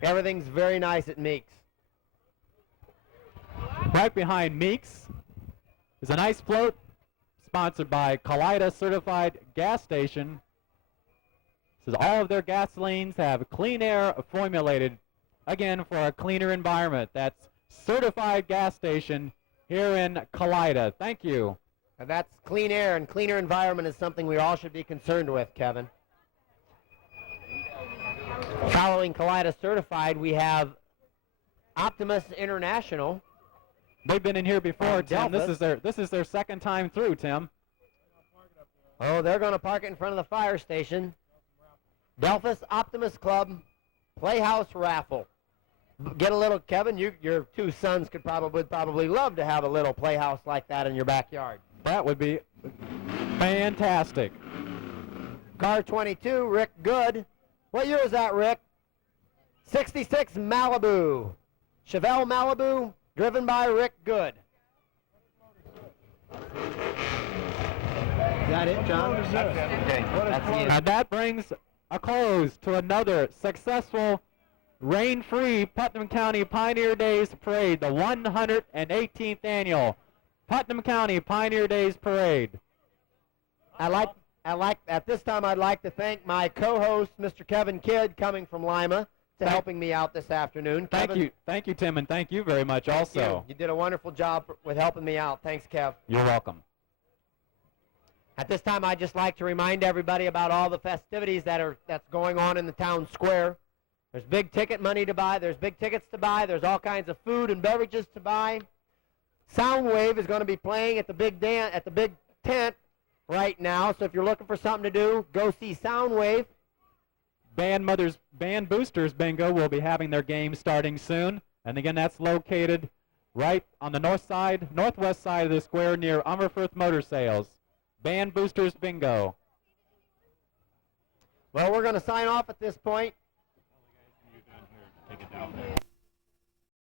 Everything's very nice at Meeks. Right behind Meeks is a nice float sponsored by Kalida Certified Gas Station. Says all of their gasolines have clean air formulated, again, for a cleaner environment. That's Certified Gas Station here in Kalida. Thank you. And that's clean air, and cleaner environment is something we all should be concerned with, Kevin. Following Kalida Certified, we have Optimus International. They've been in here before, Tim. Delphus. This is their second time through, Tim. Oh, they're going to park it in front of the fire station. Delphus Optimus Club Playhouse Raffle. Get a little, Kevin, your two sons could probably love to have a little playhouse like that in your backyard. That would be fantastic. Car 22, Rick Good. What year is that, Rick? 66 Malibu. Chevelle Malibu, driven by Rick Good. Is that it, John? Okay, that's the end. And that brings a close to another successful rain-free Putnam County Pioneer Days Parade, the 118th annual Putnam County Pioneer Days Parade. At this time, I'd like to thank my co-host, Mr. Kevin Kidd, coming from Lima, to helping me out this afternoon. Thank you, Tim, and thank you very much also. You did a wonderful job with helping me out. Thanks, Kev. You're welcome. At this time, I'd just like to remind everybody about all the festivities that's going on in the town square. There's big ticket money to buy. There's big tickets to buy. There's all kinds of food and beverages to buy. Soundwave is going to be playing at the big tent right now. So if you're looking for something to do, go see Soundwave. Band Boosters Bingo will be having their game starting soon. And again, that's located right on the northwest side of the square near Ummerfirth Motor Sales. Band Boosters Bingo. Well, we're going to sign off at this point. Take it down there.